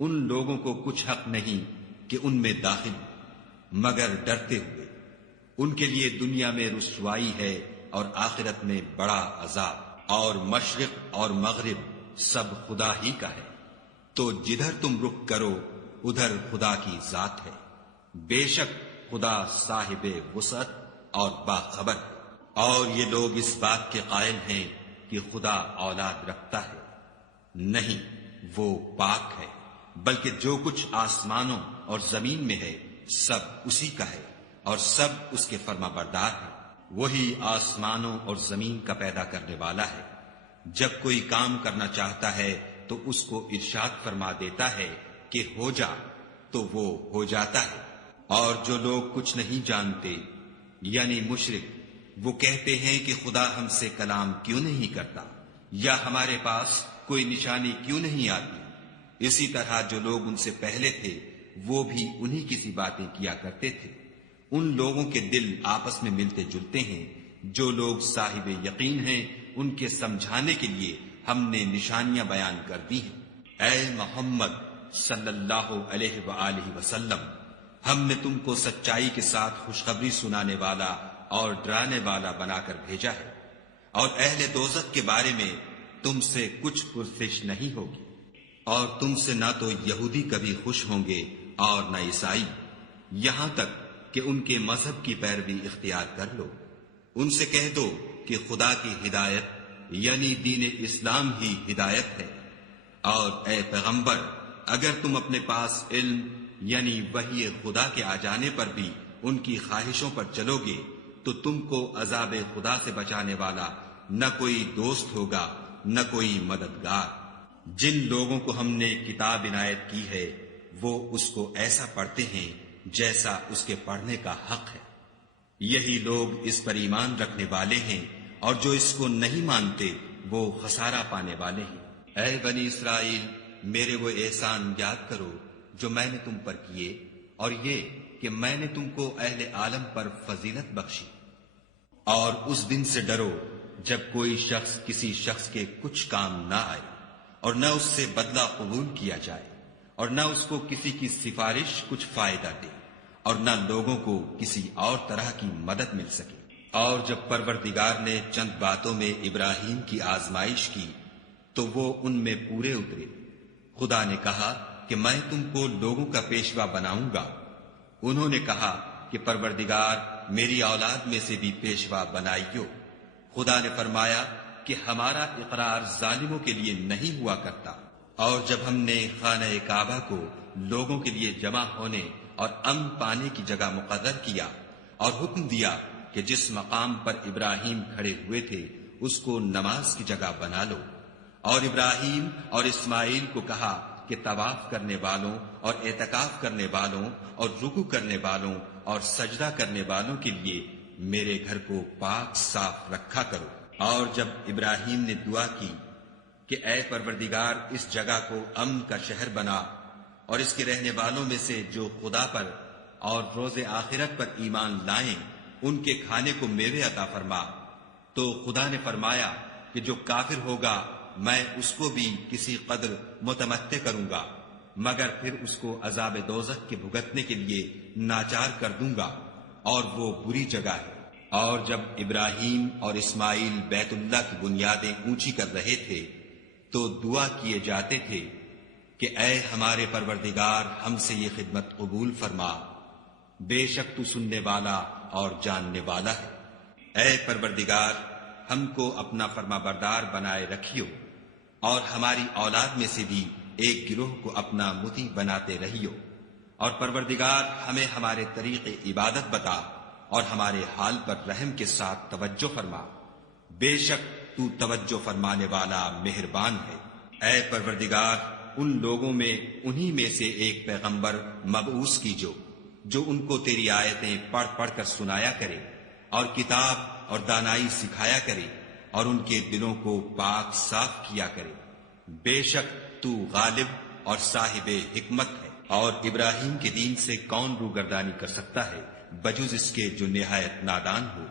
ان لوگوں کو کچھ حق نہیں کہ ان میں داخل ہو مگر ڈرتے ہوئے۔ ان کے لیے دنیا میں رسوائی ہے اور آخرت میں بڑا عذاب۔ اور مشرق اور مغرب سب خدا ہی کا ہے، تو جدھر تم رخ کرو ادھر خدا کی ذات ہے۔ بے شک خدا صاحب وسعت اور باخبر ہے۔ اور یہ لوگ اس بات کے قائل ہیں کہ خدا اولاد رکھتا ہے، نہیں، وہ پاک ہے، بلکہ جو کچھ آسمانوں اور زمین میں ہے سب اسی کا ہے، اور سب اس کے فرما بردار ہیں۔ وہی آسمانوں اور زمین کا پیدا کرنے والا ہے، جب کوئی کام کرنا چاہتا ہے تو اس کو ارشاد فرما دیتا ہے کہ ہو جا، تو وہ ہو جاتا ہے۔ اور جو لوگ کچھ نہیں جانتے یعنی مشرک، وہ کہتے ہیں کہ خدا ہم سے کلام کیوں نہیں کرتا، یا ہمارے پاس کوئی نشانی کیوں نہیں آتی۔ اسی طرح جو لوگ ان سے پہلے تھے وہ بھی انہی کی سی باتیں کیا کرتے تھے۔ ان لوگوں کے دل آپس میں ملتے جلتے ہیں۔ جو لوگ صاحب یقین ہیں ان کے سمجھانے کے لیے ہم نے نشانیاں بیان کر دی ہیں۔ اے محمد صلی اللہ علیہ وآلہ وسلم، ہم نے تم کو سچائی کے ساتھ خوشخبری سنانے والا اور ڈرانے والا بنا کر بھیجا ہے۔ اور اہل دوزخ کے بارے میں تم سے کچھ پرسش نہیں ہوگی، اور تم سے نہ تو یہودی کبھی خوش ہوں گے اور نہ عیسائی، یہاں تک کہ ان کے مذہب کی پیروی اختیار کر لو۔ ان سے کہہ دو کہ خدا کی ہدایت یعنی دین اسلام ہی ہدایت ہے، اور اے پیغمبر اگر تم اپنے پاس علم یعنی وحی خدا کے آ جانے پر بھی ان کی خواہشوں پر چلو گے تو تم کو عذاب خدا سے بچانے والا نہ کوئی دوست ہوگا نہ کوئی مددگار۔ جن لوگوں کو ہم نے کتاب عنایت کی ہے وہ اس کو ایسا پڑھتے ہیں جیسا اس کے پڑھنے کا حق ہے، یہی لوگ اس پر ایمان رکھنے والے ہیں، اور جو اس کو نہیں مانتے وہ خسارہ پانے والے ہیں۔ اے بنی اسرائیل، میرے وہ احسان یاد کرو جو میں نے تم پر کیے، اور یہ کہ میں نے تم کو اہل عالم پر فضیلت بخشی۔ اور اس دن سے ڈرو جب کوئی شخص کسی شخص کے کچھ کام نہ آئے، اور نہ اس سے بدلہ قبول کیا جائے، اور نہ اس کو کسی کی سفارش کچھ فائدہ دے، اور نہ لوگوں کو کسی اور طرح کی مدد مل سکے۔ اور جب پروردگار نے چند باتوں میں ابراہیم کی آزمائش کی تو وہ ان میں پورے اترے۔ خدا نے کہا کہ میں تم کو لوگوں کا پیشوا بناؤں گا۔ انہوں نے کہا کہ پروردگار میری اولاد میں سے بھی پیشوا بنائیو۔ خدا نے فرمایا کہ ہمارا اقرار ظالموں کے لیے نہیں ہوا کرتا۔ اور جب ہم نے خانہ کعبہ کو لوگوں کے لیے جمع ہونے اور امن پانے کی جگہ مقرر کیا اور حکم دیا کہ جس مقام پر ابراہیم کھڑے ہوئے تھے اس کو نماز کی جگہ بنا لو، اور ابراہیم اور اسماعیل کو کہا کہ طواف کرنے والوں اور اعتکاف کرنے والوں اور رکوع کرنے والوں اور سجدہ کرنے والوں کے لیے میرے گھر کو پاک صاف رکھا کرو۔ اور جب ابراہیم نے دعا کی کہ اے پروردگار اس جگہ کو امن کا شہر بنا، اور اس کے رہنے والوں میں سے جو خدا پر اور روز آخرت پر ایمان لائیں ان کے کھانے کو میوے عطا فرما، تو خدا نے فرمایا کہ جو کافر ہوگا میں اس کو بھی کسی قدر متمتع کروں گا، مگر پھر اس کو عذاب دوزخ کے بھگتنے کے لیے ناچار کر دوں گا، اور وہ بری جگہ ہے۔ اور جب ابراہیم اور اسماعیل بیت اللہ کی بنیادیں اونچی کر رہے تھے تو دعا کیے جاتے تھے کہ اے ہمارے پروردگار ہم سے یہ خدمت قبول فرما، بے شک تو سننے والا اور جاننے والا ہے۔ اے پروردگار ہم کو اپنا فرما بردار بنائے رکھیو، اور ہماری اولاد میں سے بھی ایک گروہ کو اپنا مطیع بناتے رہیو، اور پروردگار ہمیں ہمارے طریق عبادت بتا اور ہمارے حال پر رحم کے ساتھ توجہ فرما، بے شک تو توجہ فرمانے والا مہربان ہے۔ اے پروردگار ان لوگوں میں انہی میں سے ایک پیغمبر مبعوث کیجو جو ان کو تیری آیتیں پڑھ پڑھ کر سنایا کرے اور کتاب اور دانائی سکھایا کرے اور ان کے دلوں کو پاک صاف کیا کرے، بے شک تو غالب اور صاحب حکمت ہے۔ اور ابراہیم کے دین سے کون روگردانی کر سکتا ہے بجز اس کے جو نہایت نادان ہو۔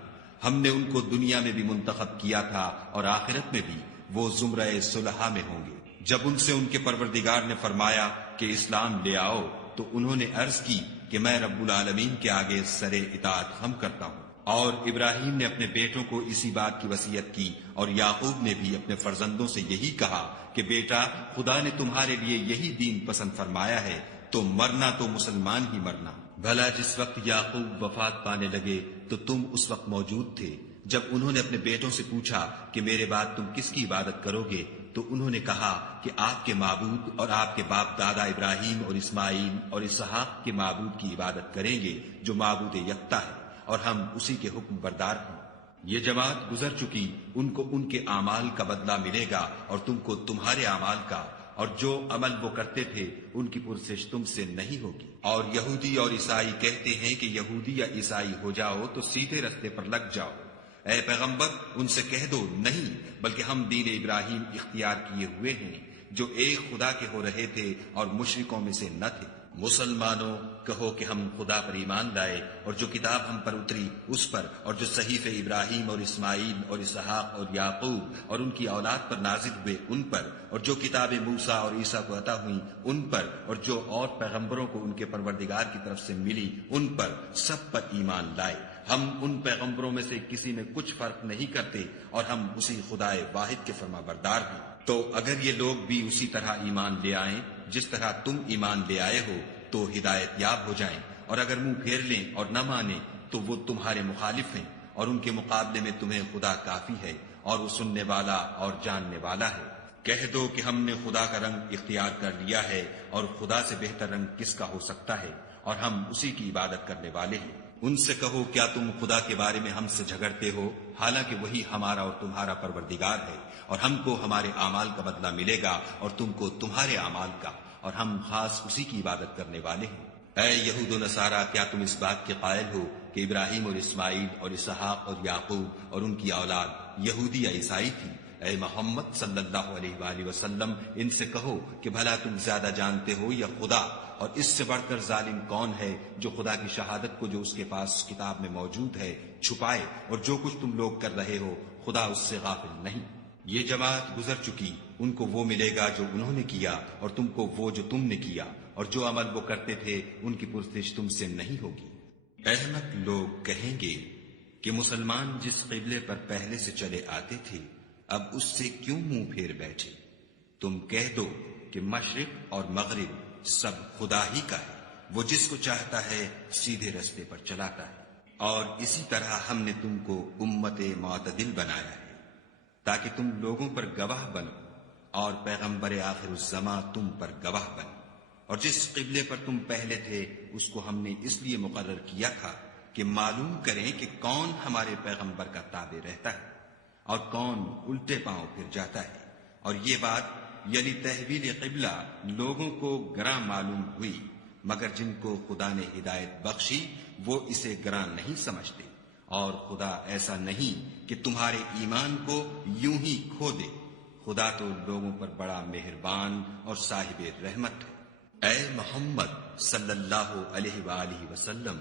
ہم نے ان کو دنیا میں بھی منتخب کیا تھا اور آخرت میں بھی وہ زمرہ صلحاء میں ہوں گے۔ جب ان سے ان کے پروردگار نے فرمایا کہ اسلام لے آؤ تو انہوں نے عرض کی کہ میں رب العالمین کے آگے سر اطاعت خم کرتا ہوں۔ اور ابراہیم نے اپنے بیٹوں کو اسی بات کی وصیت کی، اور یعقوب نے بھی اپنے فرزندوں سے یہی کہا کہ بیٹا خدا نے تمہارے لیے یہی دین پسند فرمایا ہے، تو مرنا تو مسلمان ہی مرنا۔ بھلا جس وقت یعقوب وفات پانے لگے تو تم اس وقت موجود تھے جب انہوں نے اپنے بیٹوں سے پوچھا کہ میرے بعد تم کس کی عبادت کرو گے، تو انہوں نے کہا کہ آپ کے معبود اور آپ کے باپ دادا ابراہیم اور اسماعیل اور اسحاق کے معبود کی عبادت کریں گے جو معبود یکتا ہے، اور ہم اسی کے حکم بردار ہیں۔ یہ جماعت گزر چکی، ان کو ان کے اعمال کا بدلہ ملے گا اور تم کو تمہارے اعمال کا، اور جو عمل وہ کرتے تھے ان کی پرسش تم سے نہیں ہوگی۔ اور یہودی اور عیسائی کہتے ہیں کہ یہودی یا عیسائی ہو جاؤ تو سیدھے رستے پر لگ جاؤ۔ اے پیغمبر ان سے کہہ دو نہیں، بلکہ ہم دین ابراہیم اختیار کیے ہوئے ہیں جو ایک خدا کے ہو رہے تھے اور مشرکوں میں سے نہ تھے۔ مسلمانوں کہو کہ ہم خدا پر ایمان لائے اور جو کتاب ہم پر اتری اس پر، اور جو صحیفے ابراہیم اور اسماعیل اور اسحاق اور یعقوب اور ان کی اولاد پر نازل ہوئے ان پر، اور جو کتابیں موسیٰ اور عیسیٰ کو عطا ہوئیں ان پر، اور جو اور پیغمبروں کو ان کے پروردگار کی طرف سے ملی ان پر، سب پر ایمان لائے۔ ہم ان پیغمبروں میں سے کسی میں کچھ فرق نہیں کرتے اور ہم اسی خدائے واحد کے فرما بردار ہیں۔ تو اگر یہ لوگ بھی اسی طرح ایمان لے آئیں جس طرح تم ایمان لے آئے ہو تو ہدایت یاب ہو جائیں، اور اگر منہ پھیر لیں اور نہ مانیں تو وہ تمہارے مخالف ہیں، اور ان کے مقابلے میں تمہیں خدا کافی ہے، اور وہ سننے والا اور جاننے والا ہے۔ کہہ دو کہ ہم نے خدا کا رنگ اختیار کر لیا ہے، اور خدا سے بہتر رنگ کس کا ہو سکتا ہے، اور ہم اسی کی عبادت کرنے والے ہیں۔ ان سے کہو کیا تم خدا کے بارے میں ہم سے جھگڑتے ہو، حالانکہ وہی ہمارا اور تمہارا پروردگار ہے، اور ہم کو ہمارے اعمال کا بدلہ ملے گا اور تم کو تمہارے اعمال کا، اور ہم خاص اسی کی عبادت کرنے والے ہیں۔ اے یہود و نصارہ، کیا تم اس بات کے قائل ہو کہ ابراہیم اور اسماعیل اور اسحاق اور یعقوب اور ان کی اولاد یہودی یا عیسائی تھی؟ اے محمد صلی اللہ علیہ وآلہ وسلم، ان سے کہو کہ بھلا تم زیادہ جانتے ہو یا خدا، اور اس سے بڑھ کر ظالم کون ہے جو خدا کی شہادت کو جو اس کے پاس کتاب میں موجود ہے چھپائے، اور جو کچھ تم لوگ کر رہے ہو خدا اس سے غافل نہیں۔ یہ جماعت گزر چکی، ان کو وہ ملے گا جو انہوں نے کیا، اور تم کو وہ جو تم نے کیا، اور جو عمل وہ کرتے تھے ان کی پرسش تم سے نہیں ہوگی۔ احمق لوگ کہیں گے کہ مسلمان جس قبلے پر پہلے سے چلے آتے تھے اب اس سے کیوں منہ پھیر بیٹھے؟ تم کہہ دو کہ مشرق اور مغرب سب خدا ہی کا ہے، وہ جس کو چاہتا ہے سیدھے رستے پر چلاتا ہے، اور اسی طرح ہم نے تم کو امت معتدل بنایا ہے تاکہ تم لوگوں پر گواہ بنو، اور پیغمبر آخر الزماں تم پر گواہ بنے۔ اور جس قبلے پر تم پہلے تھے اس کو ہم نے اس لیے مقرر کیا تھا کہ معلوم کریں کہ کون ہمارے پیغمبر کا تابع رہتا ہے اور کون الٹے پاؤں پھر جاتا ہے۔ اور یہ بات یعنی تحویل قبلہ لوگوں کو گراں معلوم ہوئی، مگر جن کو خدا نے ہدایت بخشی وہ اسے گراں نہیں سمجھتے، اور خدا ایسا نہیں کہ تمہارے ایمان کو یوں ہی کھو دے، خدا تو لوگوں پر بڑا مہربان اور صاحب رحمت ہے۔ اے محمد صلی اللہ علیہ وآلہ وسلم،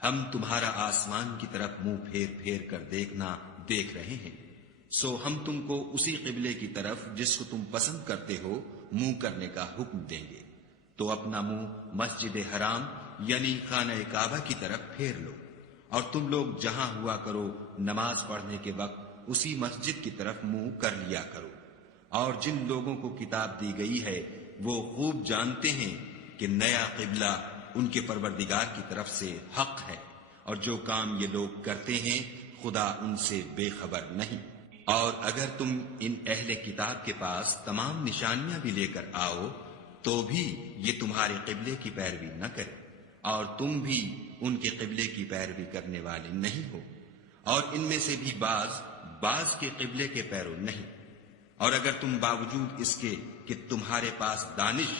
ہم تمہارا آسمان کی طرف منہ پھیر پھیر کر دیکھنا دیکھ رہے ہیں، سو ہم تم کو اسی قبلے کی طرف جس کو تم پسند کرتے ہو منہ کرنے کا حکم دیں گے، تو اپنا منہ مسجد حرام یعنی خانہ کعبہ کی طرف پھیر لو، اور تم لوگ جہاں ہوا کرو نماز پڑھنے کے وقت اسی مسجد کی طرف منہ کر لیا کرو۔ اور جن لوگوں کو کتاب دی گئی ہے وہ خوب جانتے ہیں کہ نیا قبلہ ان کے پروردگار کی طرف سے حق ہے، اور جو کام یہ لوگ کرتے ہیں خدا ان سے بے خبر نہیں۔ اور اگر تم ان اہل کتاب کے پاس تمام نشانیاں بھی لے کر آؤ تو بھی یہ تمہارے قبلے کی پیروی نہ کرے، اور تم بھی ان کے قبلے کی پیروی کرنے والے نہیں ہو، اور ان میں سے بھی بعض کے قبلے کے پیرو نہیں۔ اور اگر تم باوجود اس کے کہ تمہارے پاس دانش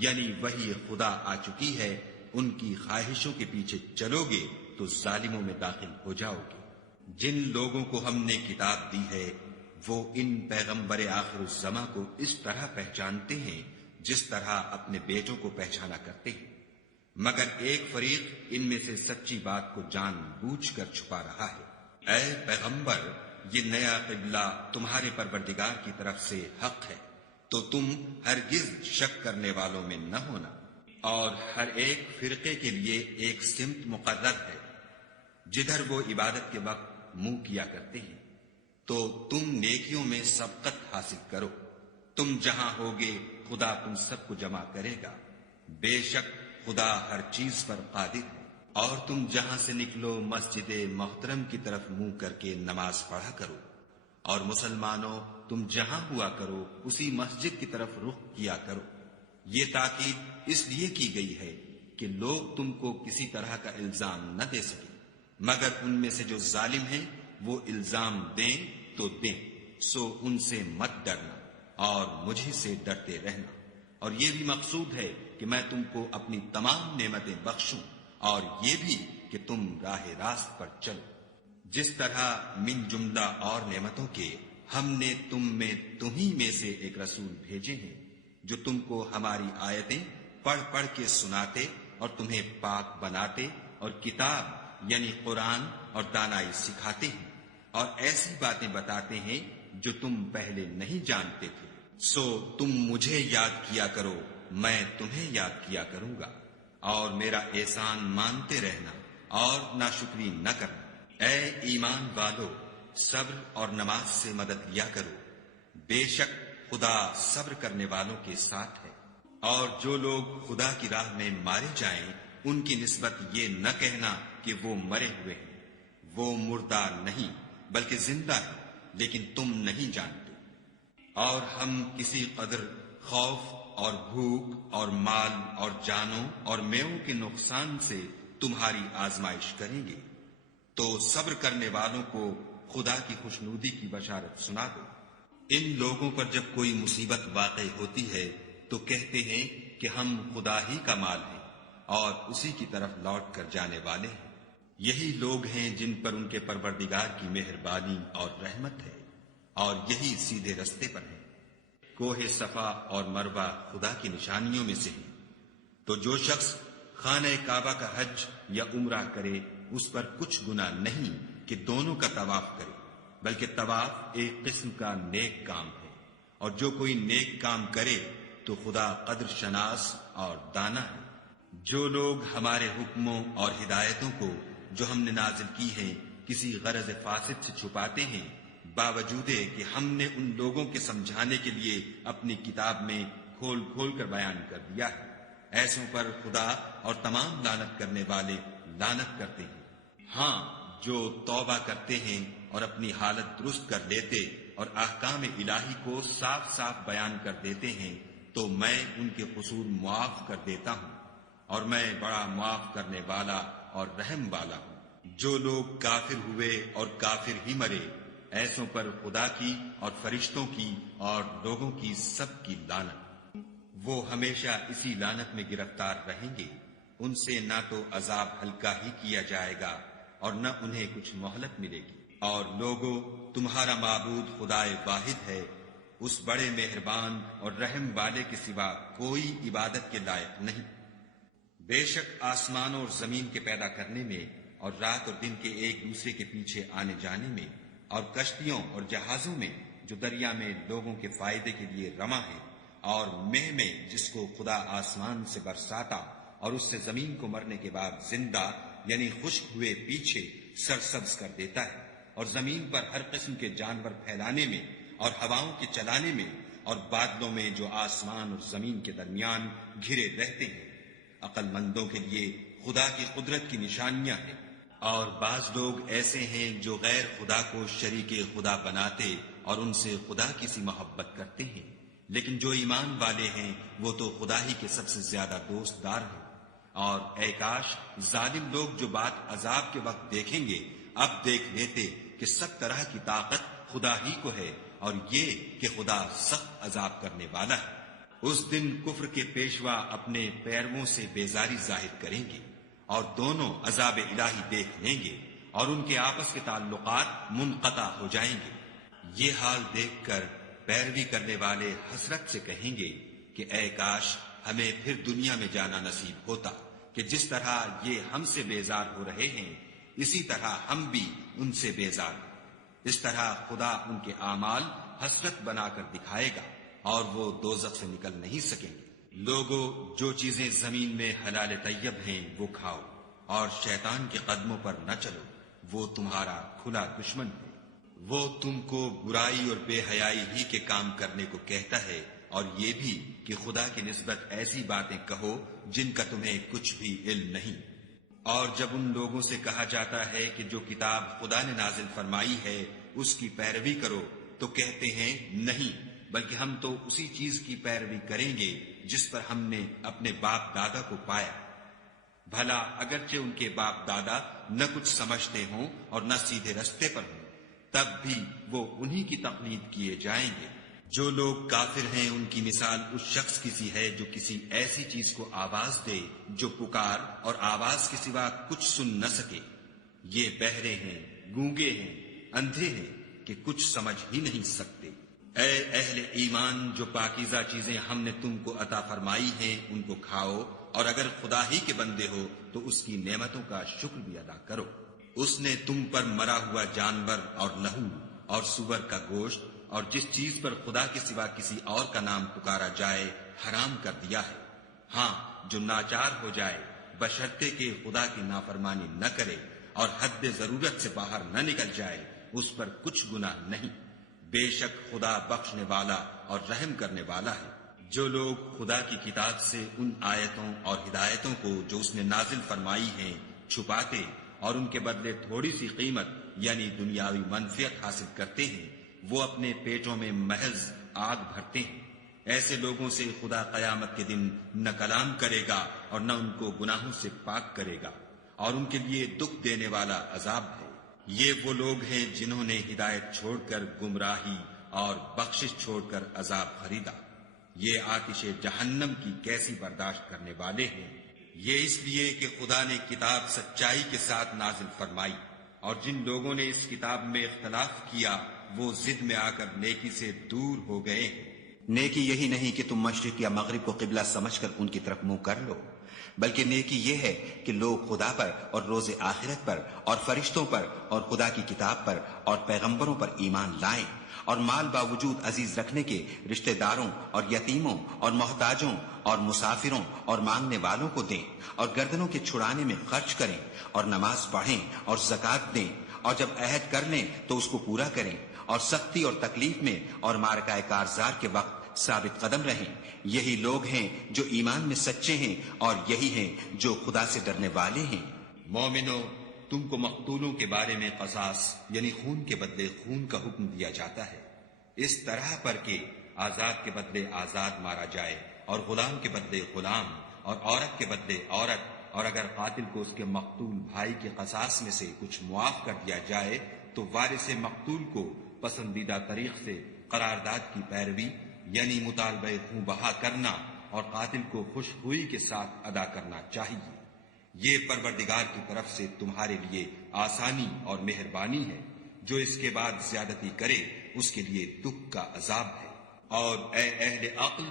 یعنی وحی خدا آ چکی ہے ان کی خواہشوں کے پیچھے چلو گے تو ظالموں میں داخل ہو جاؤ گے۔ جن لوگوں کو ہم نے کتاب دی ہے وہ ان پیغمبر آخر الزماں کو اس طرح پہچانتے ہیں جس طرح اپنے بیٹوں کو پہچانا کرتے ہیں، مگر ایک فریق ان میں سے سچی بات کو جان بوجھ کر چھپا رہا ہے۔ اے پیغمبر، یہ نیا قبلہ تمہارے پروردگار کی طرف سے حق ہے، تو تم ہرگز شک کرنے والوں میں نہ ہونا، اور ہر ایک فرقے کے لیے ایک سمت مقرر ہے جدھر وہ عبادت کے وقت منہ کیا کرتے ہیں، تو تم نیکیوں میں سبقت حاصل کرو۔ تم جہاں ہوگے خدا تم سب کو جمع کرے گا، بے شک خدا ہر چیز پر قادر ہے۔ اور تم جہاں سے نکلو مسجد محترم کی طرف منہ کر کے نماز پڑھا کرو، اور مسلمانوں تم جہاں ہوا کرو اسی مسجد کی طرف رخ کیا کرو۔ یہ تاکید اس لیے کی گئی ہے کہ لوگ تم کو کسی طرح کا الزام نہ دے سکے، مگر ان میں سے جو ظالم ہیں وہ الزام دیں تو دیں، سو ان سے مت ڈرنا اور مجھے سے ڈرتے رہنا۔ اور یہ بھی مقصود ہے کہ میں تم کو اپنی تمام نعمتیں بخشوں، اور یہ بھی کہ تم راہ راست پر چلو۔ جس طرح من جملہ اور نعمتوں کے ہم نے تمہیں میں سے ایک رسول بھیجے ہیں جو تم کو ہماری آیتیں پڑھ پڑھ کے سناتے اور تمہیں پاک بناتے اور کتاب یعنی قرآن اور دانائی سکھاتے ہیں، اور ایسی باتیں بتاتے ہیں جو تم پہلے نہیں جانتے تھے۔ سو تم مجھے یاد کیا کرو، میں تمہیں یاد کیا کروں گا، اور میرا احسان مانتے رہنا اور ناشکری نہ کرنا۔ اے ایمان والو، صبر اور نماز سے مدد لیا کرو، بے شک خدا صبر کرنے والوں کے ساتھ ہے۔ اور جو لوگ خدا کی راہ میں مارے جائیں ان کی نسبت یہ نہ کہنا کہ وہ مرے ہوئے ہیں، وہ مردہ نہیں بلکہ زندہ ہے، لیکن تم نہیں جانتے۔ اور ہم کسی قدر خوف اور بھوک اور مال اور جانوں اور میووں کے نقصان سے تمہاری آزمائش کریں گے، تو صبر کرنے والوں کو خدا کی خوشنودی کی بشارت سنا دو۔ ان لوگوں پر جب کوئی مصیبت واقع ہوتی ہے تو کہتے ہیں کہ ہم خدا ہی کا مال ہیں اور اسی کی طرف لوٹ کر جانے والے ہیں۔ یہی لوگ ہیں جن پر ان کے پروردگار کی مہربانی اور رحمت ہے، اور یہی سیدھے رستے پر ہیں۔ کوہ صفا اور مروہ خدا کی نشانیوں میں سے ہیں، تو جو شخص خانہ کعبہ کا حج یا عمرہ کرے اس پر کچھ گناہ نہیں کہ دونوں کا طواف کرے، بلکہ طواف ایک قسم کا نیک کام ہے، اور جو کوئی نیک کام کرے تو خدا قدر شناس اور دانا ہے۔ جو لوگ ہمارے حکموں اور ہدایتوں کو جو ہم نے نازل کی ہیں کسی غرض فاسد سے چھپاتے ہیں، باوجود کہ ہم نے ان لوگوں کے سمجھانے کے لیے اپنی کتاب میں کھول کھول کر بیان کر دیا ہے، ایسوں پر خدا اور تمام لعنت کرنے والے لعنت کرتے ہیں۔ ہاں، جو توبہ کرتے ہیں اور اپنی حالت درست کر لیتے اور احکام الہی کو صاف صاف بیان کر دیتے ہیں تو میں ان کے قصور معاف کر دیتا ہوں، اور میں بڑا معاف کرنے والا اور رحم والا ہوں۔ جو لوگ کافر ہوئے اور کافر ہی مرے، ایسوں پر خدا کی اور فرشتوں کی اور لوگوں کی سب کی لعنت۔ وہ ہمیشہ اسی لعنت میں گرفتار رہیں گے، ان سے نہ تو عذاب ہلکا ہی کیا جائے گا اور نہ انہیں کچھ مہلت ملے گی۔ اور لوگوں، تمہارا معبود خدائے واحد ہے، اس بڑے مہربان اور رحم والے کے سوا کوئی عبادت کے لائق نہیں۔ بے شک آسمانوں اور زمین کے پیدا کرنے میں اور رات اور دن کے ایک دوسرے کے پیچھے آنے جانے میں اور کشتیوں اور جہازوں میں جو دریا میں لوگوں کے فائدے کے لیے رواں ہے، اور مہ میں جس کو خدا آسمان سے برساتا اور اس سے زمین کو مرنے کے بعد زندہ یعنی خشک ہوئے پیچھے سرسبز کر دیتا ہے، اور زمین پر ہر قسم کے جانور پھیلانے میں اور ہواؤں کے چلانے میں اور بادلوں میں جو آسمان اور زمین کے درمیان گھرے رہتے ہیں، عقل مندوں کے لیے خدا کی قدرت کی نشانیاں ہیں۔ اور بعض لوگ ایسے ہیں جو غیر خدا کو شریک خدا بناتے اور ان سے خدا کی سی محبت کرتے ہیں، لیکن جو ایمان والے ہیں وہ تو خدا ہی کے سب سے زیادہ دوست دار ہیں۔ اور اے کاش ظالم لوگ جو بات عذاب کے وقت دیکھیں گے اب دیکھ لیتے کہ سب طرح کی طاقت خدا ہی کو ہے، اور یہ کہ خدا سخت عذاب کرنے والا ہے۔ اس دن کفر کے پیشوا اپنے پیرووں سے بیزاری ظاہر کریں گے، اور دونوں عذاب الہی دیکھ لیں گے، اور ان کے آپس کے تعلقات منقطع ہو جائیں گے۔ یہ حال دیکھ کر پیروی کرنے والے حسرت سے کہیں گے کہ اے کاش ہمیں پھر دنیا میں جانا نصیب ہوتا کہ جس طرح یہ ہم سے بیزار ہو رہے ہیں اسی طرح ہم بھی ان سے بیزار ہیں۔ اس طرح خدا ان کے اعمال حسرت بنا کر دکھائے گا اور وہ دوزخ سے نکل نہیں سکیں گے۔ لوگوں، جو چیزیں زمین میں حلال طیب ہیں وہ کھاؤ، اور شیطان کے قدموں پر نہ چلو، وہ تمہارا کھلا دشمن ہے۔ وہ تم کو برائی اور بے حیائی ہی کے کام کرنے کو کہتا ہے، اور یہ بھی کہ خدا کی نسبت ایسی باتیں کہو جن کا تمہیں کچھ بھی علم نہیں۔ اور جب ان لوگوں سے کہا جاتا ہے کہ جو کتاب خدا نے نازل فرمائی ہے اس کی پیروی کرو تو کہتے ہیں نہیں، بلکہ ہم تو اسی چیز کی پیروی کریں گے جس پر ہم نے اپنے باپ دادا کو پایا۔ بھلا اگرچہ ان کے باپ دادا نہ کچھ سمجھتے ہوں اور نہ سیدھے رستے پر ہوں، تب بھی وہ انہی کی تقلید کیے جائیں گے۔ جو لوگ کافر ہیں ان کی مثال اس شخص کی سی ہے جو کسی ایسی چیز کو آواز دے جو پکار اور آواز کے سوا کچھ سن نہ سکے۔ یہ بہرے ہیں، گونگے ہیں، اندھے ہیں کہ کچھ سمجھ ہی نہیں سکتے۔ اے اہل ایمان، جو پاکیزہ چیزیں ہم نے تم کو عطا فرمائی ہیں ان کو کھاؤ، اور اگر خدا ہی کے بندے ہو تو اس کی نعمتوں کا شکر بھی ادا کرو۔ اس نے تم پر مرا ہوا جانور اور لہو اور سور کا گوشت اور جس چیز پر خدا کے سوا کسی اور کا نام پکارا جائے حرام کر دیا ہے۔ ہاں، جو ناچار ہو جائے بشرطے کہ خدا کی نافرمانی نہ کرے اور حد ضرورت سے باہر نہ نکل جائے، اس پر کچھ گناہ نہیں۔ بے شک خدا بخشنے والا اور رحم کرنے والا ہے۔ جو لوگ خدا کی کتاب سے ان آیتوں اور ہدایتوں کو جو اس نے نازل فرمائی ہیں چھپاتے اور ان کے بدلے تھوڑی سی قیمت یعنی دنیاوی منفعت حاصل کرتے ہیں، وہ اپنے پیٹوں میں محض آگ بھرتے ہیں۔ ایسے لوگوں سے خدا قیامت کے دن نہ کلام کرے گا اور نہ ان کو گناہوں سے پاک کرے گا، اور ان کے لیے دکھ دینے والا عذاب ہے۔ یہ وہ لوگ ہیں جنہوں نے ہدایت چھوڑ کر گمراہی اور بخشش چھوڑ کر عذاب خریدا۔ یہ آتش جہنم کی کیسی برداشت کرنے والے ہیں۔ یہ اس لیے کہ خدا نے کتاب سچائی کے ساتھ نازل فرمائی، اور جن لوگوں نے اس کتاب میں اختلاف کیا وہ ضد میں آ کر نیکی سے دور ہو گئے ہیں۔ نیکی یہی نہیں کہ تم مشرق یا مغرب کو قبلہ سمجھ کر ان کی طرف منہ کر لو، بلکہ نیکی یہ ہے کہ لوگ خدا پر اور روز آخرت پر اور فرشتوں پر اور خدا کی کتاب پر اور پیغمبروں پر ایمان لائیں، اور مال باوجود عزیز رکھنے کے رشتہ داروں اور یتیموں اور محتاجوں اور مسافروں اور مانگنے والوں کو دیں، اور گردنوں کے چھڑانے میں خرچ کریں، اور نماز پڑھیں اور زکوٰۃ دیں، اور جب عہد کر لیں تو اس کو پورا کریں، اور سختی اور تکلیف میں اور معرکہ کارزار کے وقت ثابت قدم رہیں۔ یہی لوگ ہیں جو ایمان میں سچے ہیں، اور یہی ہیں جو خدا سے ڈرنے والے ہیں۔ مومنو، تم کو مقتولوں کے بارے میں قصاص یعنی خون کے بدلے خون کا حکم دیا جاتا ہے، اس طرح پر کہ آزاد کے بدلے آزاد مارا جائے، اور غلام کے بدلے غلام، اور عورت کے بدلے عورت، اور اگر قاتل کو اس کے مقتول بھائی کے قصاص میں سے کچھ معاف کر دیا جائے تو وارث مقتول کو پسندیدہ طریق سے قرارداد کی پیروی یعنی مطالبہ خوں بہا کرنا اور قاتل کو خوش ہوئی کے ساتھ ادا کرنا چاہیے۔ یہ پروردگار کی طرف سے تمہارے لیے آسانی اور مہربانی ہے۔ جو اس کے بعد زیادتی کرے اس کے لیے دکھ کا عذاب ہے۔ اور اے اہل عقل،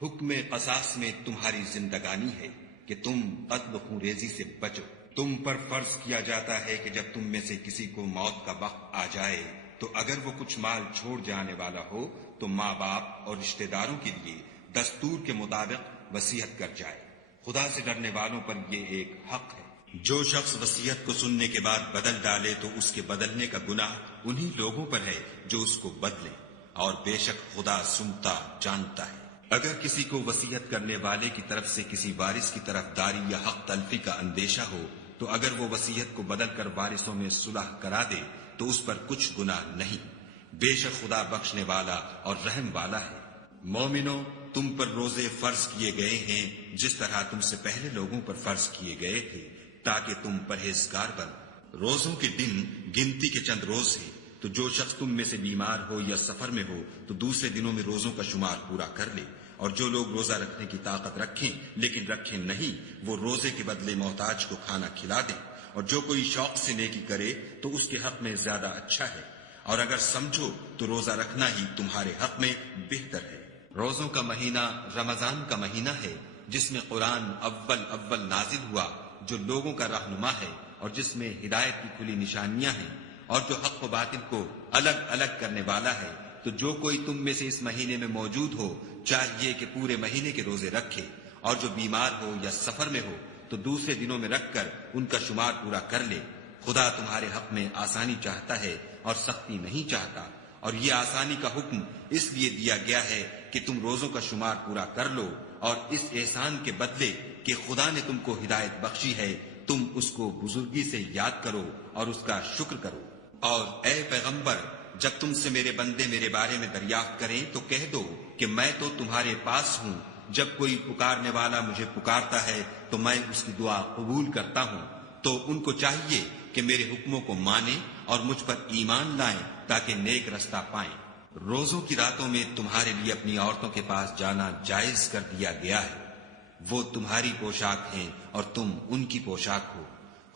حکم قصاص میں تمہاری زندگانی ہے کہ تم قتل خونریزی سے بچو۔ تم پر فرض کیا جاتا ہے کہ جب تم میں سے کسی کو موت کا وقت آ جائے تو اگر وہ کچھ مال چھوڑ جانے والا ہو تو ماں باپ اور رشتہ داروں کے لیے دستور کے مطابق وصیت کر جائے۔ خدا سے ڈرنے والوں پر یہ ایک حق ہے۔ جو شخص وصیت کو سننے کے بعد بدل ڈالے تو اس کے بدلنے کا گناہ انہی لوگوں پر ہے جو اس کو بدلے، اور بے شک خدا سنتا جانتا ہے۔ اگر کسی کو وصیت کرنے والے کی طرف سے کسی وارث کی طرف داری یا حق تلفی کا اندیشہ ہو تو اگر وہ وصیت کو بدل کر وارثوں میں صلح کرا دے تو اس پر کچھ گناہ نہیں۔ بے شک خدا بخشنے والا اور رحم والا ہے۔ مومنو، تم پر روزے فرض کیے گئے ہیں جس طرح تم سے پہلے لوگوں پر فرض کیے گئے تھے تاکہ تم پرہیزگار بنو۔ روزوں کے دن گنتی کے چند روز ہیں، تو جو شخص تم میں سے بیمار ہو یا سفر میں ہو تو دوسرے دنوں میں روزوں کا شمار پورا کر لے، اور جو لوگ روزہ رکھنے کی طاقت رکھیں لیکن رکھیں نہیں وہ روزے کے بدلے محتاج کو کھانا کھلا دیں، اور جو کوئی شوق سے نیکی کرے تو اس کے حق میں زیادہ اچھا ہے، اور اگر سمجھو تو روزہ رکھنا ہی تمہارے حق میں بہتر ہے۔ روزوں کا مہینہ رمضان کا مہینہ ہے جس میں قرآن اول نازل ہوا، جو لوگوں کا رہنما ہے اور جس میں ہدایت کی کھلی نشانیاں ہیں، اور جو حق و باطل کو الگ الگ کرنے والا ہے۔ تو جو کوئی تم میں سے اس مہینے میں موجود ہو چاہیے کہ پورے مہینے کے روزے رکھے، اور جو بیمار ہو یا سفر میں ہو تو دوسرے دنوں میں رکھ کر ان کا شمار پورا کر لے۔ خدا تمہارے حق میں آسانی چاہتا ہے اور سختی نہیں چاہتا، اور یہ آسانی کا حکم اس لیے دیا گیا ہے کہ تم روزوں کا شمار پورا کر لو، اور اس احسان کے بدلے کہ خدا نے تم کو ہدایت بخشی ہے تم اس کو بزرگی سے یاد کرو اور اس کا شکر کرو۔ اور اے پیغمبر، جب تم سے میرے بندے میرے بارے میں دریافت کریں تو کہہ دو کہ میں تو تمہارے پاس ہوں، جب کوئی پکارنے والا مجھے پکارتا ہے تو میں اس کی دعا قبول کرتا ہوں۔ تو ان کو چاہیے کہ میرے حکموں کو مانیں اور مجھ پر ایمان لائیں تاکہ نیک رستہ پائیں۔ روزوں کی راتوں میں تمہارے لیے اپنی عورتوں کے پاس جانا جائز کر دیا گیا ہے، وہ تمہاری پوشاک ہیں اور تم ان کی پوشاک ہو۔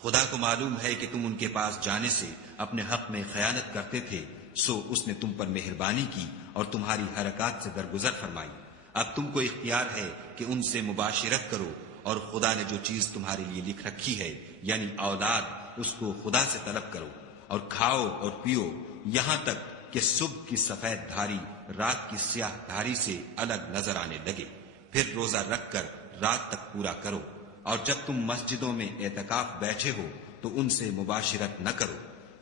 خدا کو معلوم ہے کہ تم ان کے پاس جانے سے اپنے حق میں خیانت کرتے تھے، سو اس نے تم پر مہربانی کی اور تمہاری حرکات سے درگزر فرمائی۔ اب تم کو اختیار ہے کہ ان سے مباشرت کرو، اور خدا نے جو چیز تمہارے لیے لکھ رکھی ہے یعنی اولاد، اس کو خدا سے طلب کرو، اور کھاؤ اور پیو یہاں تک کہ صبح کی سفید دھاری رات کی سیاہ دھاری سے الگ نظر آنے لگے، پھر روزہ رکھ کر رات تک پورا کرو، اور جب تم مسجدوں میں اعتکاف بیٹھے ہو تو ان سے مباشرت نہ کرو،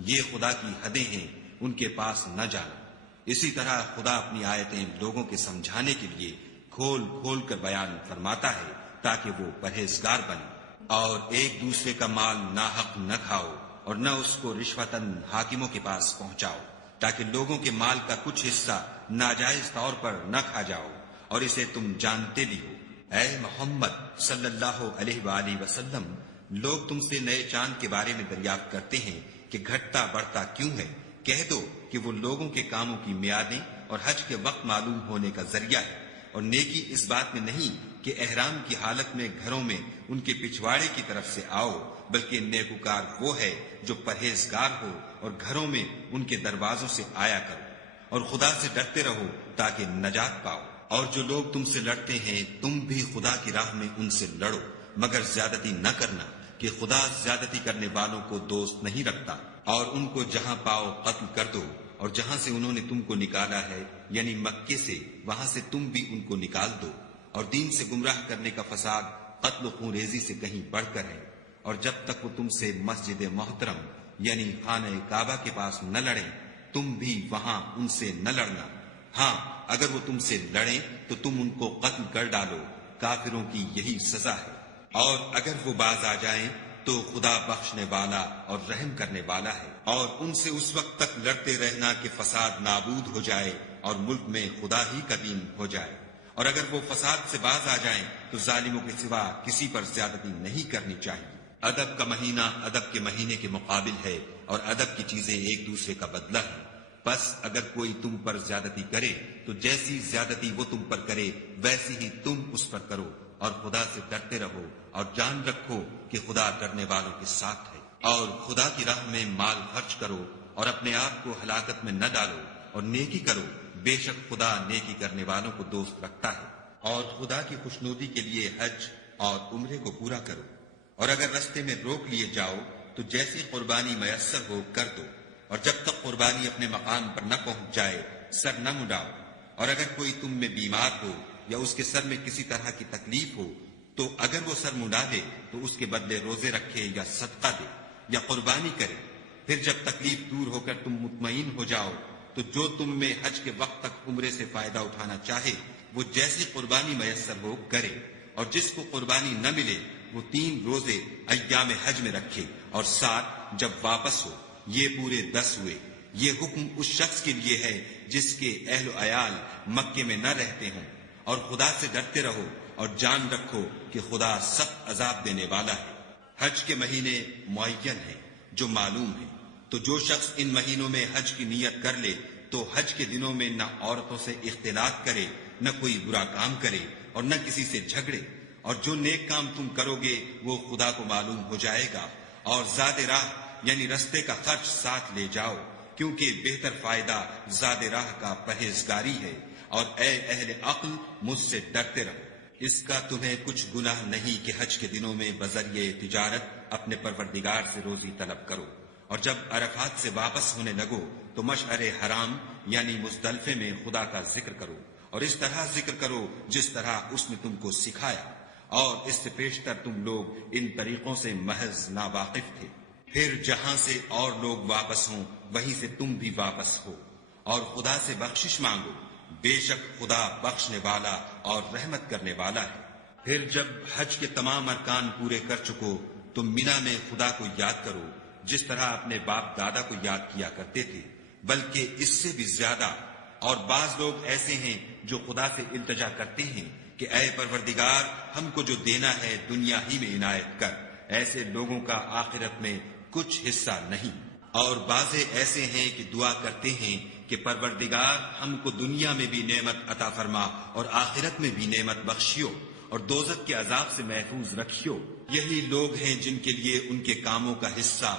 یہ خدا کی حدیں ہیں، ان کے پاس نہ جانا۔ اسی طرح خدا اپنی آیتیں لوگوں کے سمجھانے کے لیے کھول کھول کر بیان فرماتا ہے تاکہ وہ پرہیزگار بنے۔ اور ایک دوسرے کا مال ناحق نہ کھاؤ اور نہ اس کو رشوتاً حاکموں کے پاس پہنچاؤ، تاکہ لوگوں کے مال کا کچھ حصہ ناجائز طور پر نہ کھا جاؤ، اور اسے تم جانتے بھی ہو۔ اے محمد صلی اللہ علیہ وآلہ وسلم، لوگ تم سے نئے چاند کے بارے میں دریافت کرتے ہیں کہ گھٹتا بڑھتا کیوں ہے؟ کہہ دو کہ وہ لوگوں کے کاموں کی میعادیں اور حج کے وقت معلوم ہونے کا ذریعہ ہے، اور نیکی اس بات میں نہیں کہ احرام کی حالت میں گھروں میں ان کے پچھواڑے کی طرف سے آؤ، بلکہ نیکوکار وہ ہے جو پرہیزگار ہو اور گھروں میں ان کے دروازوں سے آیا کرو، اور خدا سے ڈرتے رہو تاکہ نجات پاؤ۔ اور جو لوگ تم سے لڑتے ہیں تم بھی خدا کی راہ میں ان سے لڑو، مگر زیادتی نہ کرنا، کہ خدا زیادتی کرنے والوں کو دوست نہیں رکھتا۔ اور ان کو جہاں پاؤ قتل کر دو، اور جہاں سے انہوں نے تم کو نکالا ہے یعنی مکے سے، وہاں سے تم بھی ان کو نکال دو۔ اور دین سے گمراہ کرنے کا فساد قتل و خون ریزی سے کہیں بڑھ کر ہے۔ اور جب تک وہ تم سے مسجد محترم یعنی خانہ کعبہ کے پاس نہ لڑیں، تم بھی وہاں ان سے نہ لڑنا۔ ہاں، اگر وہ تم سے لڑیں تو تم ان کو قتل کر ڈالو، کافروں کی یہی سزا ہے۔ اور اگر وہ باز آ جائیں تو خدا بخشنے والا اور رحم کرنے والا ہے۔ اور ان سے اس وقت تک لڑتے رہنا کہ فساد نابود ہو جائے اور ملک میں خدا ہی کا دین ہو جائے۔ اور اگر وہ فساد سے باز آ جائیں تو ظالموں کے سوا کسی پر زیادتی نہیں کرنی چاہیے۔ ادب کا مہینہ ادب کے مہینے کے مقابل ہے، اور ادب کی چیزیں ایک دوسرے کا بدلہ ہے۔ بس اگر کوئی تم پر زیادتی کرے تو جیسی زیادتی وہ تم پر کرے ویسی ہی تم اس پر کرو، اور خدا سے ڈرتے رہو اور جان رکھو کہ خدا ڈرنے والوں کے ساتھ ہے۔ اور خدا کی راہ میں مال خرچ کرو اور اپنے آپ کو ہلاکت میں نہ ڈالو، اور نیکی کرو، بے شک خدا نیکی کرنے والوں کو دوست رکھتا ہے۔ اور خدا کی خوشنودی کے لیے حج اور عمرے کو پورا کرو، اور اگر رستے میں روک لیے جاؤ تو جیسی قربانی میسر ہو کر دو، اور جب تک قربانی اپنے مقام پر نہ پہنچ جائے سر نہ مڈاؤ۔ اور اگر کوئی تم میں بیمار ہو یا اس کے سر میں کسی طرح کی تکلیف ہو تو اگر وہ سر مڈا دے تو اس کے بدلے روزے رکھے یا صدقہ دے یا قربانی کرے۔ پھر جب تکلیف دور ہو کر تم مطمئن ہو جاؤ تو جو تم میں حج کے وقت تک عمرے سے فائدہ اٹھانا چاہے وہ جیسی قربانی میسر ہو کرے، اور جس کو قربانی نہ ملے وہ 3 روزے ایام حج میں رکھے، اور 7 جب واپس ہو، یہ پورے 10 ہوئے۔ یہ حکم اس شخص کے لیے ہے جس کے اہل و عیال مکے میں نہ رہتے ہوں۔ اور خدا سے ڈرتے رہو اور جان رکھو کہ خدا سخت عذاب دینے والا ہے۔ حج کے مہینے معین ہیں جو معلوم ہیں، تو جو شخص ان مہینوں میں حج کی نیت کر لے تو حج کے دنوں میں نہ عورتوں سے اختلاط کرے، نہ کوئی برا کام کرے، اور نہ کسی سے جھگڑے۔ اور جو نیک کام تم کرو گے وہ خدا کو معلوم ہو جائے گا۔ اور زاد راہ یعنی رستے کا خرچ ساتھ لے جاؤ، کیونکہ بہتر فائدہ زاد راہ کا پرہیزگاری ہے۔ اور اے اہل عقل، مجھ سے ڈرتے رہو۔ اس کا تمہیں کچھ گناہ نہیں کہ حج کے دنوں میں بذریعہ تجارت اپنے پروردگار سے روزی طلب کرو، اور جب عرفات سے واپس ہونے لگو تو مشعر حرام یعنی مزدلفے میں خدا کا ذکر کرو، اور اس طرح ذکر کرو جس طرح اس نے تم کو سکھایا، اور اس سے پیشتر تم لوگ ان طریقوں سے محض ناواقف تھے۔ پھر جہاں سے اور لوگ واپس ہوں وہیں سے تم بھی واپس ہو، اور خدا سے بخشش مانگو، بے شک خدا بخشنے والا اور رحمت کرنے والا ہے۔ پھر جب حج کے تمام ارکان پورے کر چکو تو مینا میں خدا کو یاد کرو جس طرح اپنے باپ دادا کو یاد کیا کرتے تھے، بلکہ اس سے بھی زیادہ۔ اور بعض لوگ ایسے ہیں جو خدا سے التجا کرتے ہیں کہ اے پروردگار، ہم کو جو دینا ہے دنیا ہی میں عنایت کر۔ ایسے لوگوں کا آخرت میں کچھ حصہ نہیں۔ اور بعض ایسے ہیں کہ دعا کرتے ہیں کہ پروردگار، ہم کو دنیا میں بھی نعمت عطا فرما اور آخرت میں بھی نعمت بخشیو، اور دوزخ کے عذاب سے محفوظ رکھیو۔ یہی لوگ ہیں جن کے لیے ان کے کاموں کا حصہ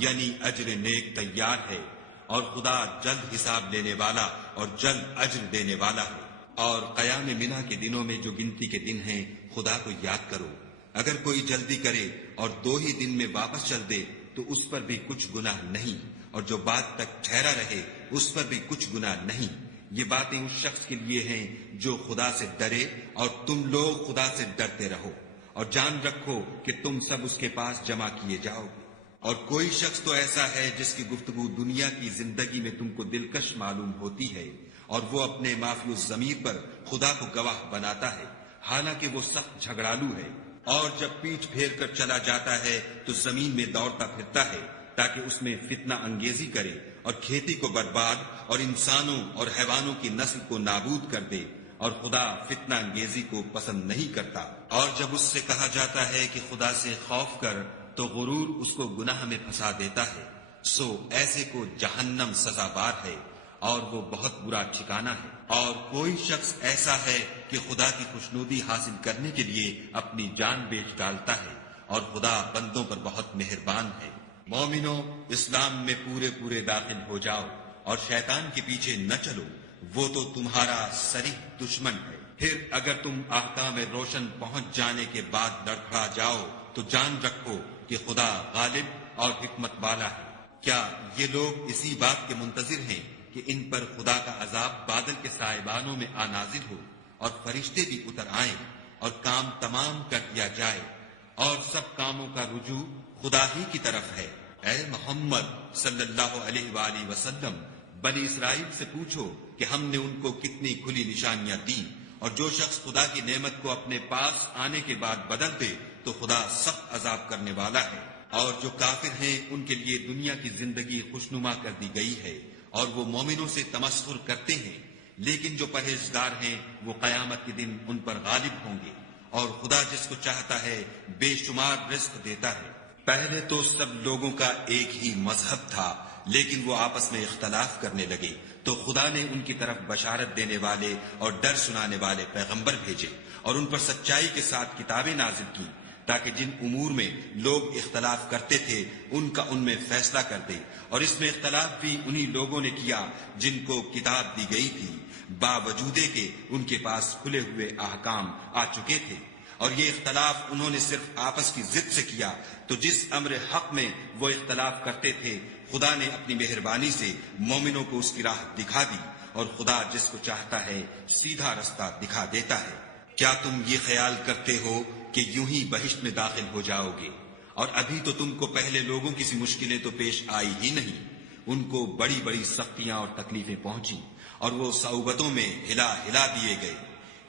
یعنی اجر نیک تیار ہے، اور خدا جلد حساب لینے والا اور جلد اجر دینے والا ہے۔ اور قیام منا کے دنوں میں جو گنتی کے دن ہیں خدا کو یاد کرو۔ اگر کوئی جلدی کرے اور 2 ہی دن میں واپس چل دے تو اس پر بھی کچھ گناہ نہیں، اور جو بات تک ٹھہرا رہے اس پر بھی کچھ گناہ نہیں۔ یہ باتیں اس شخص کے لیے ہیں جو خدا سے ڈرے، اور تم لوگ خدا سے ڈرتے رہو۔ اور جان رکھو کہ تم سب اس کے پاس جمع کیے جاؤ گے، اور کوئی شخص تو ایسا ہے جس کی گفتگو دنیا کی زندگی میں تم کو دلکش معلوم ہوتی ہے، اور وہ اپنے معافی الضمیر پر خدا کو گواہ بناتا ہے، حالانکہ وہ سخت جھگڑالو ہے، اور جب پیٹھ پھیر کر چلا جاتا ہے تو زمین میں دوڑتا پھرتا ہے تاکہ اس میں فتنہ انگیزی کرے اور کھیتی کو برباد اور انسانوں اور حیوانوں کی نسل کو نابود کر دے، اور خدا فتنہ انگیزی کو پسند نہیں کرتا۔ اور جب اس سے کہا جاتا ہے کہ خدا سے خوف کر تو غرور اس کو گناہ میں پھنسا دیتا ہے، سو ایسے کو جہنم سزا بار ہے اور وہ بہت برا ٹھکانہ ہے۔ اور کوئی شخص ایسا ہے کہ خدا کی خوشنودی حاصل کرنے کے لیے اپنی جان بیچ ڈالتا ہے، اور خدا بندوں پر بہت مہربان ہے۔ مومنو، اسلام میں پورے داخل ہو جاؤ اور شیطان کے پیچھے نہ چلو، وہ تو تمہارا صریح دشمن ہے۔ پھر اگر تم احکام روشن پہنچ جانے کے بعد لڑکھڑا جاؤ تو جان رکھو کہ خدا غالب اور حکمت والا ہے۔ کیا یہ لوگ اسی بات کے منتظر ہیں کہ ان پر خدا کا عذاب بادل کے سائبانوں میں آ نازل ہو اور فرشتے بھی اتر آئیں اور کام تمام کر دیا جائے، اور سب کاموں کا رجوع خدا ہی کی طرف ہے؟ اے محمد صلی اللہ علیہ وآلہ وسلم، بنی اسرائیل سے پوچھو کہ ہم نے ان کو کتنی کھلی نشانیاں دیں، اور جو شخص خدا کی نعمت کو اپنے پاس آنے کے بعد بدل دے تو خدا سخت عذاب کرنے والا ہے۔ اور جو کافر ہیں ان کے لیے دنیا کی زندگی خوشنما کر دی گئی ہے، اور وہ مومنوں سے تمسخر کرتے ہیں، لیکن جو پرہیزگار ہیں وہ قیامت کے دن ان پر غالب ہوں گے، اور خدا جس کو چاہتا ہے بے شمار رزق دیتا ہے۔ پہلے تو سب لوگوں کا ایک ہی مذہب تھا، لیکن وہ آپس میں اختلاف کرنے لگے تو خدا نے ان کی طرف بشارت دینے والے اور ڈر سنانے والے پیغمبر بھیجے، اور ان پر سچائی کے ساتھ کتابیں نازل کی، تاکہ جن امور میں لوگ اختلاف کرتے تھے ان کا ان میں فیصلہ کر دے۔ اور اس میں اختلاف بھی انہی لوگوں نے کیا جن کو کتاب دی گئی تھی، باوجود کہ ان کے پاس کھلے ہوئے احکام آ چکے تھے، اور یہ اختلاف انہوں نے صرف آپس کی ضد سے کیا۔ تو جس امر حق میں وہ اختلاف کرتے تھے خدا نے اپنی مہربانی سے مومنوں کو اس کی راہ دکھا دی، اور خدا جس کو چاہتا ہے سیدھا رستہ دکھا دیتا ہے۔ کیا تم یہ خیال کرتے ہو کہ یوں ہی بہشت میں داخل ہو جاؤ گے، اور ابھی تو تم کو پہلے لوگوں کی سی مشکلیں تو پیش آئی ہی نہیں؟ ان کو بڑی بڑی سختیاں اور تکلیفیں پہنچی، اور وہ صعوبتوں میں ہلا دیے گئے،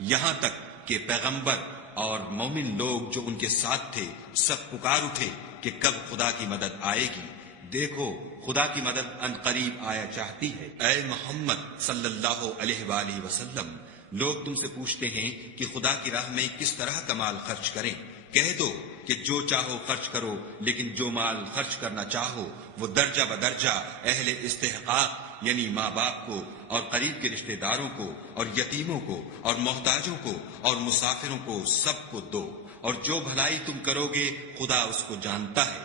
یہاں تک کہ پیغمبر اور مومن لوگ جو ان کے ساتھ تھے سب پکار اٹھے کہ کب خدا کی مدد آئے گی۔ دیکھو خدا کی مدد ان قریب آیا چاہتی ہے۔ اے محمد صلی اللہ علیہ وآلہ وسلم، لوگ تم سے پوچھتے ہیں کہ خدا کی راہ میں کس طرح کا مال خرچ کریں۔ کہہ دو کہ جو چاہو خرچ کرو، لیکن جو مال خرچ کرنا چاہو وہ درجہ بدرجہ اہل استحقاق یعنی ماں باپ کو اور قریب کے رشتہ داروں کو اور یتیموں کو اور محتاجوں کو اور مسافروں کو سب کو دو، اور جو بھلائی تم کرو گے خدا اس کو جانتا ہے۔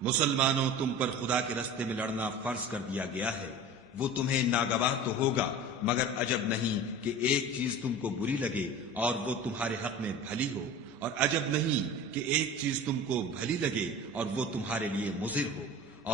مسلمانوں، تم پر خدا کے رستے میں لڑنا فرض کر دیا گیا ہے، وہ تمہیں ناگوار تو ہوگا، مگر عجب نہیں کہ ایک چیز تم کو بری لگے اور وہ تمہارے حق میں بھلی ہو، اور عجب نہیں کہ ایک چیز تم کو بھلی لگے اور وہ تمہارے لیے مضر ہو،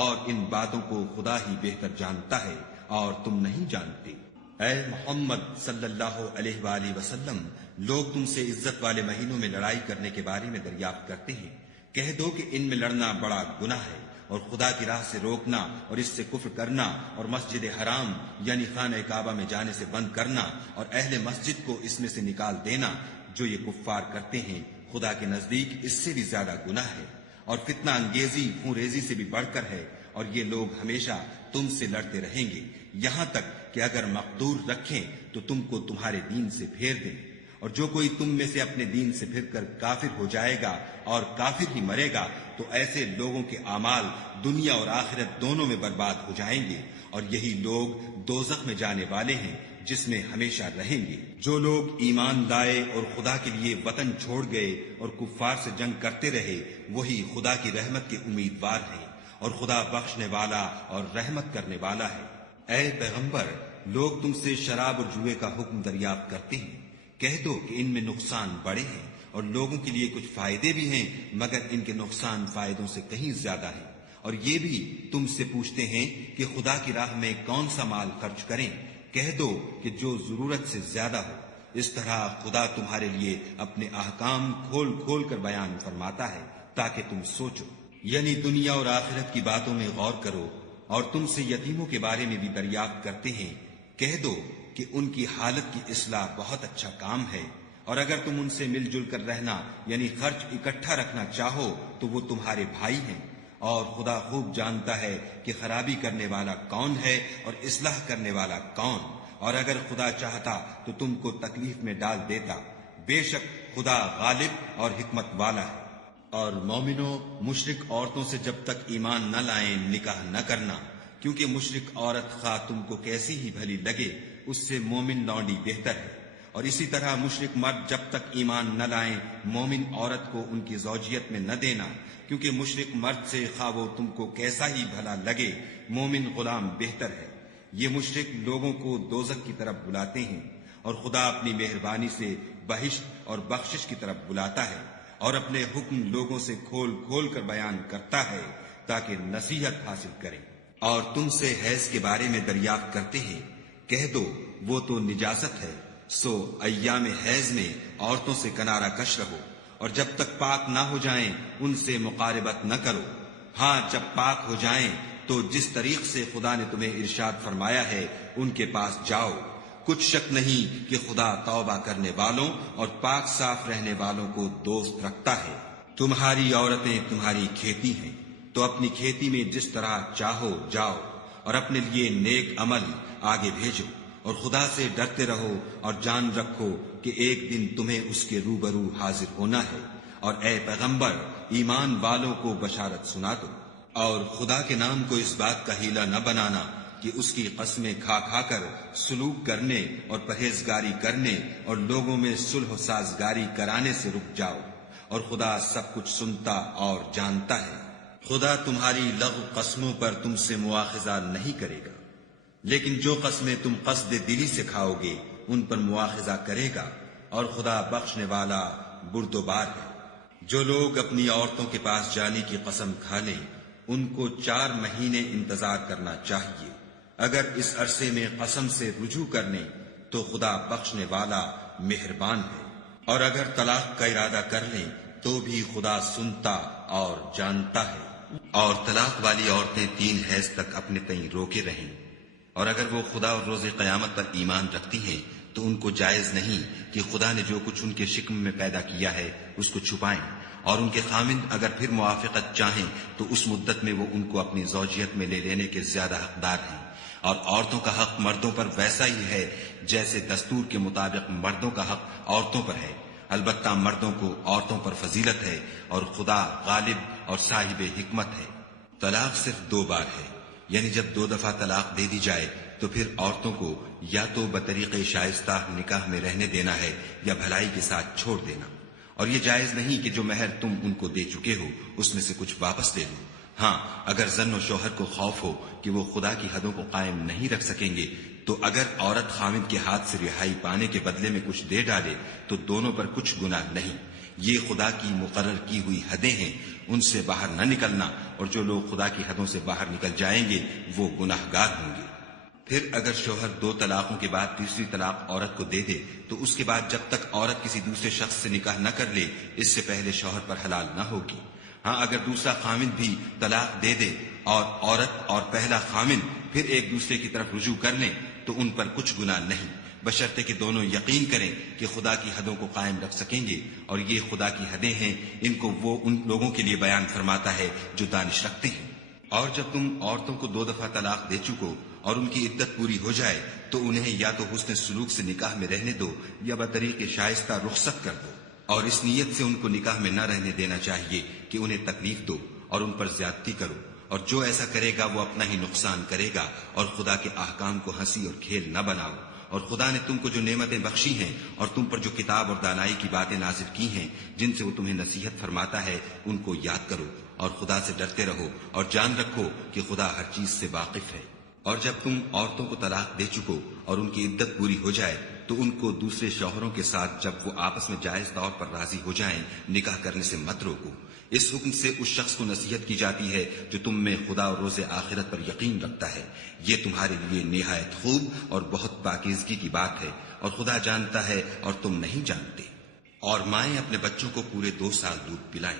اور ان باتوں کو خدا ہی بہتر جانتا ہے اور تم نہیں جانتے۔ اے محمد صلی اللہ علیہ وآلہ وسلم، لوگ تم سے عزت والے مہینوں میں لڑائی کرنے کے بارے میں دریافت کرتے ہیں۔ کہہ دو کہ ان میں لڑنا بڑا گناہ ہے، اور خدا کی راہ سے روکنا اور اس سے کفر کرنا اور مسجد حرام یعنی خانہ کعبہ میں جانے سے بند کرنا اور اہل مسجد کو اس میں سے نکال دینا، جو یہ کفار کرتے ہیں خدا کے نزدیک اس سے بھی زیادہ گناہ ہے، اور فتنہ انگیزی خون ریزی سے بھی بڑھ کر ہے، اور یہ لوگ ہمیشہ تم سے لڑتے رہیں گے، یہاں تک کہ اگر مقدور رکھیں تو تم کو تمہارے دین سے پھیر دیں۔ اور جو کوئی تم میں سے اپنے دین سے پھر کر کافر ہو جائے گا اور کافر ہی مرے گا تو ایسے لوگوں کے اعمال دنیا اور آخرت دونوں میں برباد ہو جائیں گے، اور یہی لوگ دوزخ میں جانے والے ہیں جس میں ہمیشہ رہیں گے۔ جو لوگ ایمان لائے اور خدا کے لیے وطن چھوڑ گئے اور کفار سے جنگ کرتے رہے وہی خدا کی رحمت کے امیدوار ہیں، اور خدا بخشنے والا اور رحمت کرنے والا ہے۔ اے پیغمبر، لوگ تم سے شراب اور جوئے کا حکم دریافت کرتے ہیں، کہہ دو کہ ان میں نقصان بڑے ہیں اور لوگوں کے لیے کچھ فائدے بھی ہیں، مگر ان کے نقصان فائدوں سے کہیں زیادہ ہیں۔ اور یہ بھی تم سے پوچھتے ہیں کہ خدا کی راہ میں کون سا مال خرچ کریں، کہہ دو کہ جو ضرورت سے زیادہ ہو، اس طرح خدا تمہارے لیے اپنے احکام کھول کھول کر بیان فرماتا ہے تاکہ تم سوچو، یعنی دنیا اور آخرت کی باتوں میں غور کرو، اور تم سے یتیموں کے بارے میں بھی دریافت کرتے ہیں، کہہ دو کہ ان کی حالت کی اصلاح بہت اچھا کام ہے، اور اگر تم ان سے مل جل کر رہنا یعنی خرچ اکٹھا رکھنا چاہو تو وہ تمہارے بھائی ہیں، اور خدا خوب جانتا ہے کہ خرابی کرنے والا کون ہے اور اصلاح کرنے والا کون، اور اگر خدا چاہتا تو تم کو تکلیف میں ڈال دیتا، بے شک خدا غالب اور حکمت والا ہے۔ اور مومنوں، مشرک عورتوں سے جب تک ایمان نہ لائیں نکاح نہ کرنا، کیونکہ مشرک عورت خواہ تم کو کیسی ہی بھلی لگے اس سے مومن لونڈی بہتر ہے، اور اسی طرح مشرک مرد جب تک ایمان نہ لائیں مومن عورت کو ان کی زوجیت میں نہ دینا، کیونکہ مشرک مرد سے خواہ وہ تم کو کیسا ہی بھلا لگے مومن غلام بہتر ہے۔ یہ مشرک لوگوں کو دوزخ کی طرف بلاتے ہیں، اور خدا اپنی مہربانی سے بہشت اور بخشش کی طرف بلاتا ہے، اور اپنے حکم لوگوں سے کھول کھول کر بیان کرتا ہے تاکہ نصیحت حاصل کریں۔ اور تم سے حیض کے بارے میں دریافت کرتے ہیں، کہہ دو وہ تو نجاست ہے، سو ایام حیض میں عورتوں سے کنارہ کش رہو، اور جب تک پاک نہ ہو جائیں ان سے مقاربت نہ کرو، ہاں جب پاک ہو جائیں تو جس طریق سے خدا نے تمہیں ارشاد فرمایا ہے ان کے پاس جاؤ، کچھ شک نہیں کہ خدا توبہ کرنے والوں اور پاک صاف رہنے والوں کو دوست رکھتا ہے۔ تمہاری عورتیں تمہاری کھیتی ہیں، تو اپنی کھیتی میں جس طرح چاہو جاؤ، اور اپنے لیے نیک عمل آگے بھیجو، اور خدا سے ڈرتے رہو اور جان رکھو کہ ایک دن تمہیں اس کے روبرو حاضر ہونا ہے، اور اے پیغمبر ایمان والوں کو بشارت سنا دو، اور خدا کے نام کو اس بات کا ہیلہ نہ بنانا کہ اس کی قسمیں کھا کھا کر سلوک کرنے اور پرہیزگاری کرنے اور لوگوں میں صلح و سازگاری کرانے سے رک جاؤ، اور خدا سب کچھ سنتا اور جانتا ہے۔ خدا تمہاری لغو قسموں پر تم سے مواخذہ نہیں کرے گا، لیکن جو قسمیں تم قصد دلی سے کھاؤ گے ان پر مواخذہ کرے گا، اور خدا بخشنے والا بردبار ہے۔ جو لوگ اپنی عورتوں کے پاس جانے کی قسم کھا لیں ان کو 4 مہینے انتظار کرنا چاہیے، اگر اس عرصے میں قسم سے رجوع کرنے تو خدا بخشنے والا مہربان ہے، اور اگر طلاق کا ارادہ کر لیں تو بھی خدا سنتا اور جانتا ہے۔ اور طلاق والی عورتیں 3 حیض تک اپنے تئیں روکے رہیں، اور اگر وہ خدا اور روز قیامت پر ایمان رکھتی ہیں تو ان کو جائز نہیں کہ خدا نے جو کچھ ان کے شکم میں پیدا کیا ہے اس کو چھپائیں، اور ان کے خامند اگر پھر موافقت چاہیں تو اس مدت میں وہ ان کو اپنی زوجیت میں لے لینے کے زیادہ حقدار ہیں، اور عورتوں کا حق مردوں پر ویسا ہی ہے جیسے دستور کے مطابق مردوں کا حق عورتوں پر ہے، البتہ مردوں کو عورتوں پر فضیلت ہے، اور خدا غالب اور صاحب حکمت ہے۔ طلاق صرف 2 بار ہے، یعنی جب 2 دفعہ طلاق دے دی جائے تو پھر عورتوں کو یا تو بطریق شائستہ نکاح میں رہنے دینا ہے یا بھلائی کے ساتھ چھوڑ دینا، اور یہ جائز نہیں کہ جو مہر تم ان کو دے چکے ہو اس میں سے کچھ واپس لے لو۔ ہاں اگر زن و شوہر کو خوف ہو کہ وہ خدا کی حدوں کو قائم نہیں رکھ سکیں گے تو اگر عورت خاوند کے ہاتھ سے رہائی پانے کے بدلے میں کچھ دے ڈالے تو دونوں پر کچھ گناہ نہیں، یہ خدا کی مقرر کی ہوئی حدیں ہیں، ان سے باہر نہ نکلنا، اور جو لوگ خدا کی حدوں سے باہر نکل جائیں گے وہ گناہگار ہوں گے۔ پھر اگر شوہر 2 طلاقوں کے بعد تیسری طلاق عورت کو دے دے تو اس کے بعد جب تک عورت کسی دوسرے شخص سے نکاح نہ کر لے اس سے پہلے شوہر پر حلال نہ ہوگی۔ ہاں اگر دوسرا خامند بھی طلاق دے دے اور عورت اور پہلا خامند پھر ایک دوسرے کی طرف رجوع کر لیں تو ان پر کچھ گناہ نہیں، بشرطے کہ دونوں یقین کریں کہ خدا کی حدوں کو قائم رکھ سکیں گے، اور یہ خدا کی حدیں ہیں، ان کو وہ ان لوگوں کے لیے بیان فرماتا ہے جو دانش رکھتے ہیں۔ اور جب تم عورتوں کو 2 دفعہ طلاق دے چکو اور ان کی عدت پوری ہو جائے تو انہیں یا تو حسن سلوک سے نکاح میں رہنے دو یا بطریق شائستہ رخصت کر دو، اور اس نیت سے ان کو نکاح میں نہ رہنے دینا چاہیے کہ انہیں تکلیف دو اور ان پر زیادتی کرو، اور جو ایسا کرے گا وہ اپنا ہی نقصان کرے گا، اور خدا کے احکام کو ہنسی اور کھیل نہ بناؤ۔ اور خدا نے تم کو جو نعمتیں بخشی ہیں اور تم پر جو کتاب اور دانائی کی باتیں نازل کی ہیں جن سے وہ تمہیں نصیحت فرماتا ہے ان کو یاد کرو، اور خدا سے ڈرتے رہو، اور جان رکھو کہ خدا ہر چیز سے واقف ہے۔ اور جب تم عورتوں کو طلاق دے چکو اور ان کی عدت پوری ہو جائے تو ان کو دوسرے شوہروں کے ساتھ جب وہ آپس میں جائز طور پر راضی ہو جائیں نکاح کرنے سے مت روکو۔ اس حکم سے اس شخص کو نصیحت کی جاتی ہے جو تم میں خدا اور روز آخرت پر یقین رکھتا ہے، یہ تمہارے لیے نہایت خوب اور بہت پاکیزگی کی بات ہے، اور خدا جانتا ہے اور تم نہیں جانتے۔ اور مائیں اپنے بچوں کو پورے 2 سال دودھ پلائیں۔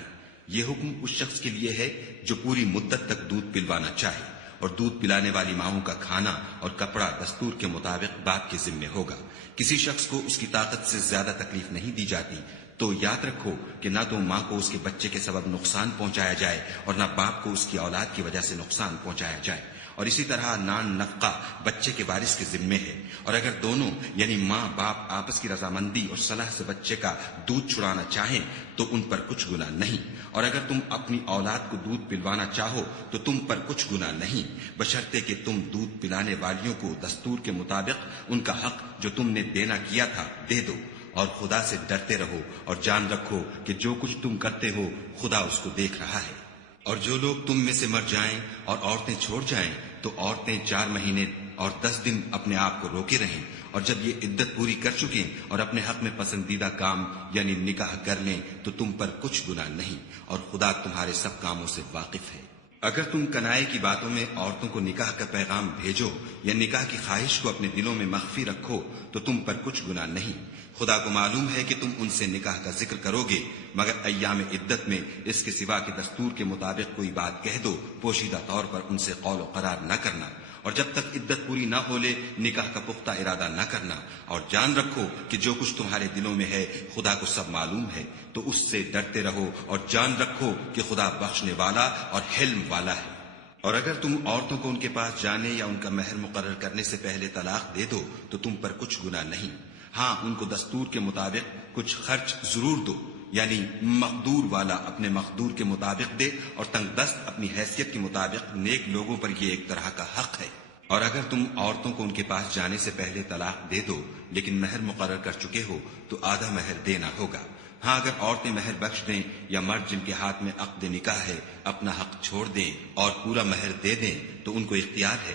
یہ حکم اس شخص کے لیے ہے جو پوری مدت تک دودھ پلوانا چاہے، اور دودھ پلانے والی ماؤں کا کھانا اور کپڑا دستور کے مطابق باپ کے ذمے ہوگا۔ کسی شخص کو اس کی طاقت سے زیادہ تکلیف نہیں دی جاتی، تو یاد رکھو کہ نہ تو ماں کو اس کے بچے کے سبب نقصان پہنچایا جائے اور نہ باپ کو اس کی اولاد کی وجہ سے نقصان پہنچایا جائے، اور اسی طرح نان نفقہ بچے کے وارث کے ذمے ہے، اور اگر دونوں یعنی ماں باپ آپس کی رضامندی اور صلاح سے بچے کا دودھ چھڑانا چاہیں تو ان پر کچھ گناہ نہیں، اور اگر تم اپنی اولاد کو دودھ پلوانا چاہو تو تم پر کچھ گناہ نہیں، بشرطے کہ تم دودھ پلانے والیوں کو دستور کے مطابق ان کا حق جو تم نے دینا کیا تھا دے دو، اور خدا سے ڈرتے رہو اور جان رکھو کہ جو کچھ تم کرتے ہو خدا اس کو دیکھ رہا ہے۔ اور جو لوگ تم میں سے مر جائیں اور عورتیں چھوڑ جائیں تو عورتیں 4 مہینے اور 10 دن اپنے آپ کو روکے رہیں، اور جب یہ عدت پوری کر چکیں اور اپنے حق میں پسندیدہ کام یعنی نکاح کر لیں تو تم پر کچھ گناہ نہیں، اور خدا تمہارے سب کاموں سے واقف ہے۔ اگر تم کنائے کی باتوں میں عورتوں کو نکاح کا پیغام بھیجو یا نکاح کی خواہش کو اپنے دلوں میں مخفی رکھو تو تم پر کچھ گناہ نہیں، خدا کو معلوم ہے کہ تم ان سے نکاح کا ذکر کرو گے، مگر ایام عدت میں اس کے سوا کہ دستور کے مطابق کوئی بات کہہ دو، پوشیدہ طور پر ان سے قول و قرار نہ کرنا، اور جب تک عدت پوری نہ ہو لے نکاح کا پختہ ارادہ نہ کرنا، اور جان رکھو کہ جو کچھ تمہارے دلوں میں ہے خدا کو سب معلوم ہے، تو اس سے ڈرتے رہو اور جان رکھو کہ خدا بخشنے والا اور حلم والا ہے۔ اور اگر تم عورتوں کو ان کے پاس جانے یا ان کا مہر مقرر کرنے سے پہلے طلاق دے دو تو تم پر کچھ گناہ نہیں، ہاں ان کو دستور کے مطابق کچھ خرچ ضرور دو، یعنی مقدور والا اپنے مقدور کے مطابق دے اور تنگ دست اپنی حیثیت کے مطابق، نیک لوگوں پر یہ ایک طرح کا حق ہے۔ اور اگر تم عورتوں کو ان کے پاس جانے سے پہلے طلاق دے دو لیکن مہر مقرر کر چکے ہو تو آدھا مہر دینا ہوگا، ہاں اگر عورتیں مہر بخش دیں یا مرد جن کے ہاتھ میں عقد نکاح ہے اپنا حق چھوڑ دیں اور پورا مہر دے دیں تو ان کو اختیار ہے،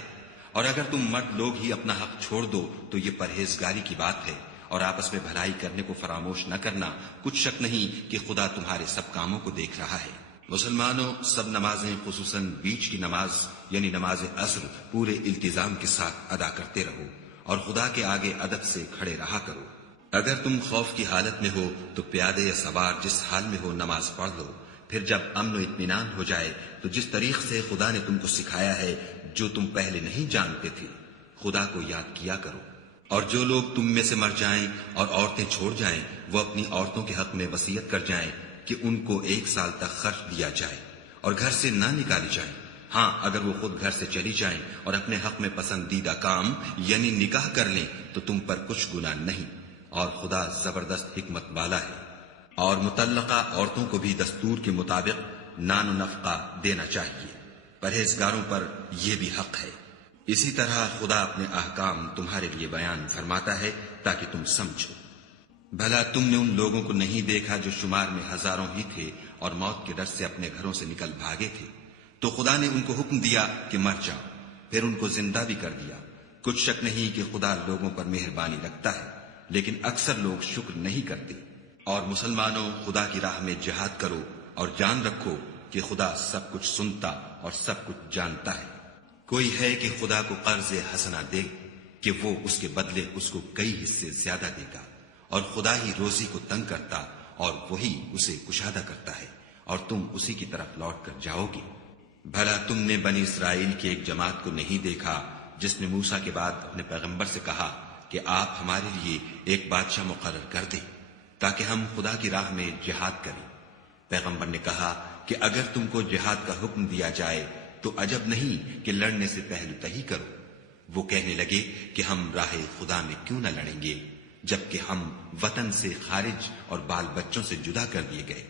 اور اگر تم مرد لوگ ہی اپنا حق چھوڑ دو تو یہ پرہیزگاری کی بات ہے، اور آپس میں بھلائی کرنے کو فراموش نہ کرنا، کچھ شک نہیں کہ خدا تمہارے سب کاموں کو دیکھ رہا ہے۔ مسلمانوں، سب نمازیں خصوصاً بیچ کی نماز یعنی نماز عصر پورے التزام کے ساتھ ادا کرتے رہو، اور خدا کے آگے ادب سے کھڑے رہا کرو۔ اگر تم خوف کی حالت میں ہو تو پیادے یا سوار جس حال میں ہو نماز پڑھ لو، پھر جب امن و اطمینان ہو جائے تو جس طریق سے خدا نے تم کو سکھایا ہے جو تم پہلے نہیں جانتے تھے خدا کو یاد کیا کرو۔ اور جو لوگ تم میں سے مر جائیں اور عورتیں چھوڑ جائیں وہ اپنی عورتوں کے حق میں وصیت کر جائیں کہ ان کو 1 سال تک خرچ دیا جائے اور گھر سے نہ نکالی جائیں، ہاں اگر وہ خود گھر سے چلی جائیں اور اپنے حق میں پسندیدہ کام یعنی نکاح کر لیں تو تم پر کچھ گناہ نہیں، اور خدا زبردست حکمت والا ہے۔ اور مطلقہ عورتوں کو بھی دستور کے مطابق نان و نفقہ دینا چاہیے، پرہیزگاروں پر یہ بھی حق ہے۔ اسی طرح خدا اپنے احکام تمہارے لیے بیان فرماتا ہے تاکہ تم سمجھو۔ بھلا تم نے ان لوگوں کو نہیں دیکھا جو شمار میں ہزاروں ہی تھے اور موت کے ڈر سے اپنے گھروں سے نکل بھاگے تھے، تو خدا نے ان کو حکم دیا کہ مر جاؤ، پھر ان کو زندہ بھی کر دیا۔ کچھ شک نہیں کہ خدا لوگوں پر مہربانی رکھتا ہے، لیکن اکثر لوگ شکر نہیں کرتے۔ اور مسلمانوں، خدا کی راہ میں جہاد کرو اور جان رکھو کہ خدا سب کچھ سنتا اور سب کچھ جانتا ہے۔ کوئی ہے کہ خدا کو قرض حسنہ دے کہ وہ اس کے بدلے اس کو کئی حصے زیادہ دے گا، اور خدا ہی روزی کو تنگ کرتا اور وہی اسے کشادہ کرتا ہے، اور تم اسی کی طرف لوٹ کر جاؤ گے۔ بھلا تم نے بنی اسرائیل کی ایک جماعت کو نہیں دیکھا جس نے موسیٰ کے بعد اپنے پیغمبر سے کہا کہ آپ ہمارے لیے ایک بادشاہ مقرر کر دیں تاکہ ہم خدا کی راہ میں جہاد کریں؟ پیغمبر نے کہا کہ اگر تم کو جہاد کا حکم دیا جائے تو عجب نہیں کہ لڑنے سے پہلو تہی کرو۔ وہ کہنے لگے کہ ہم راہ خدا میں کیوں نہ لڑیں گے جبکہ ہم وطن سے خارج اور بال بچوں سے جدا کر دیے گئے۔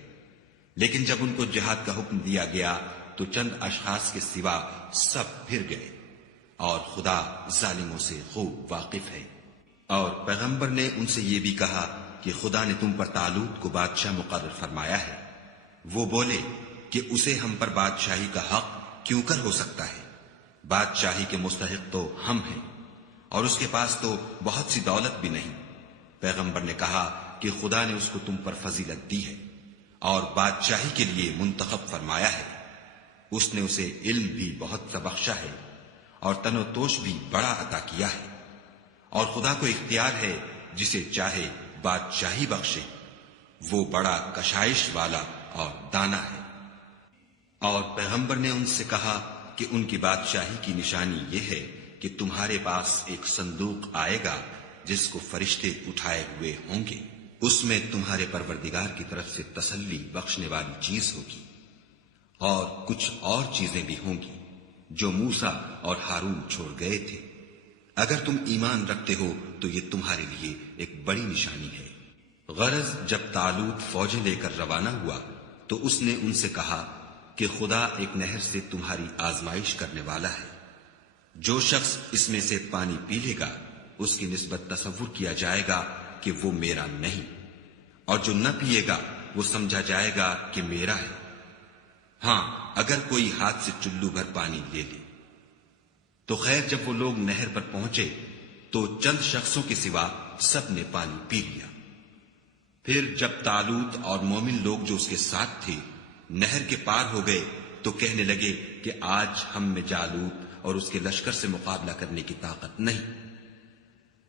لیکن جب ان کو جہاد کا حکم دیا گیا تو چند اشخاص کے سوا سب پھر گئے، اور خدا ظالموں سے خوب واقف ہے۔ اور پیغمبر نے ان سے یہ بھی کہا کہ خدا نے تم پر طالوت کو بادشاہ مقرر فرمایا ہے۔ وہ بولے کہ اسے ہم پر بادشاہی کا حق کیوں کر ہو سکتا ہے؟ بادشاہی کے مستحق تو ہم ہیں، اور اس کے پاس تو بہت سی دولت بھی نہیں، پیغمبر نے کہا کہ خدا نے اس کو تم پر فضیلت دی ہے اور بادشاہی کے لیے منتخب فرمایا ہے. اس نے اسے علم بھی بہت سا بخشا ہے اور تن و توش بھی بڑا عطا کیا ہے. اور خدا کو اختیار ہے جسے چاہے بادشاہی بخشے. وہ بڑا کشائش والا اور دانا ہے. اور پیغمبر نے ان سے کہا کہ ان کی بادشاہی کی نشانی یہ ہے کہ تمہارے پاس ایک صندوق آئے گا جس کو فرشتے اٹھائے ہوئے ہوں گے. اس میں تمہارے پروردگار کی طرف سے تسلی بخشنے والی چیز ہوگی اور کچھ اور چیزیں بھی ہوں گی جو موسیٰ اور ہارون چھوڑ گئے تھے. اگر تم ایمان رکھتے ہو تو یہ تمہارے لیے ایک بڑی نشانی ہے. غرض جب طالوت فوجیں لے کر روانہ ہوا تو اس نے ان سے کہا کہ خدا ایک نہر سے تمہاری آزمائش کرنے والا ہے. جو شخص اس میں سے پانی پی لے گا اس کی نسبت تصور کیا جائے گا کہ وہ میرا نہیں، اور جو نہ پیے گا وہ سمجھا جائے گا کہ میرا ہے. ہاں اگر کوئی ہاتھ سے چلو بھر پانی لے لے. تو خیر جب وہ لوگ نہر پر پہنچے تو چند شخصوں کے سوا سب نے پانی پی لیا. پھر جب طالوت اور مومن لوگ جو اس کے ساتھ تھے نہر کے پار ہو گئے تو کہنے لگے کہ آج ہم میں جالوت اور اس کے لشکر سے مقابلہ کرنے کی طاقت نہیں.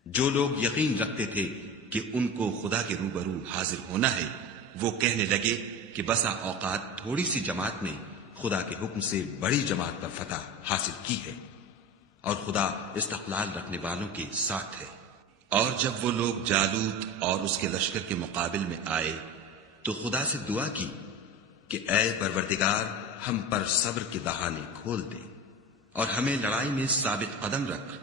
جو لوگ یقین رکھتے تھے کہ ان کو خدا کے روبرو حاضر ہونا ہے وہ کہنے لگے کہ بسا اوقات تھوڑی سی جماعت نے خدا کے حکم سے بڑی جماعت پر فتح حاصل کی ہے اور خدا استقلال رکھنے والوں کے ساتھ ہے. اور جب وہ لوگ جالوت اور اس کے لشکر کے مقابل میں آئے تو خدا سے دعا کی کہ اے پروردگار ہم پر صبر کے دہانے کھول دے اور ہمیں لڑائی میں ثابت قدم رکھ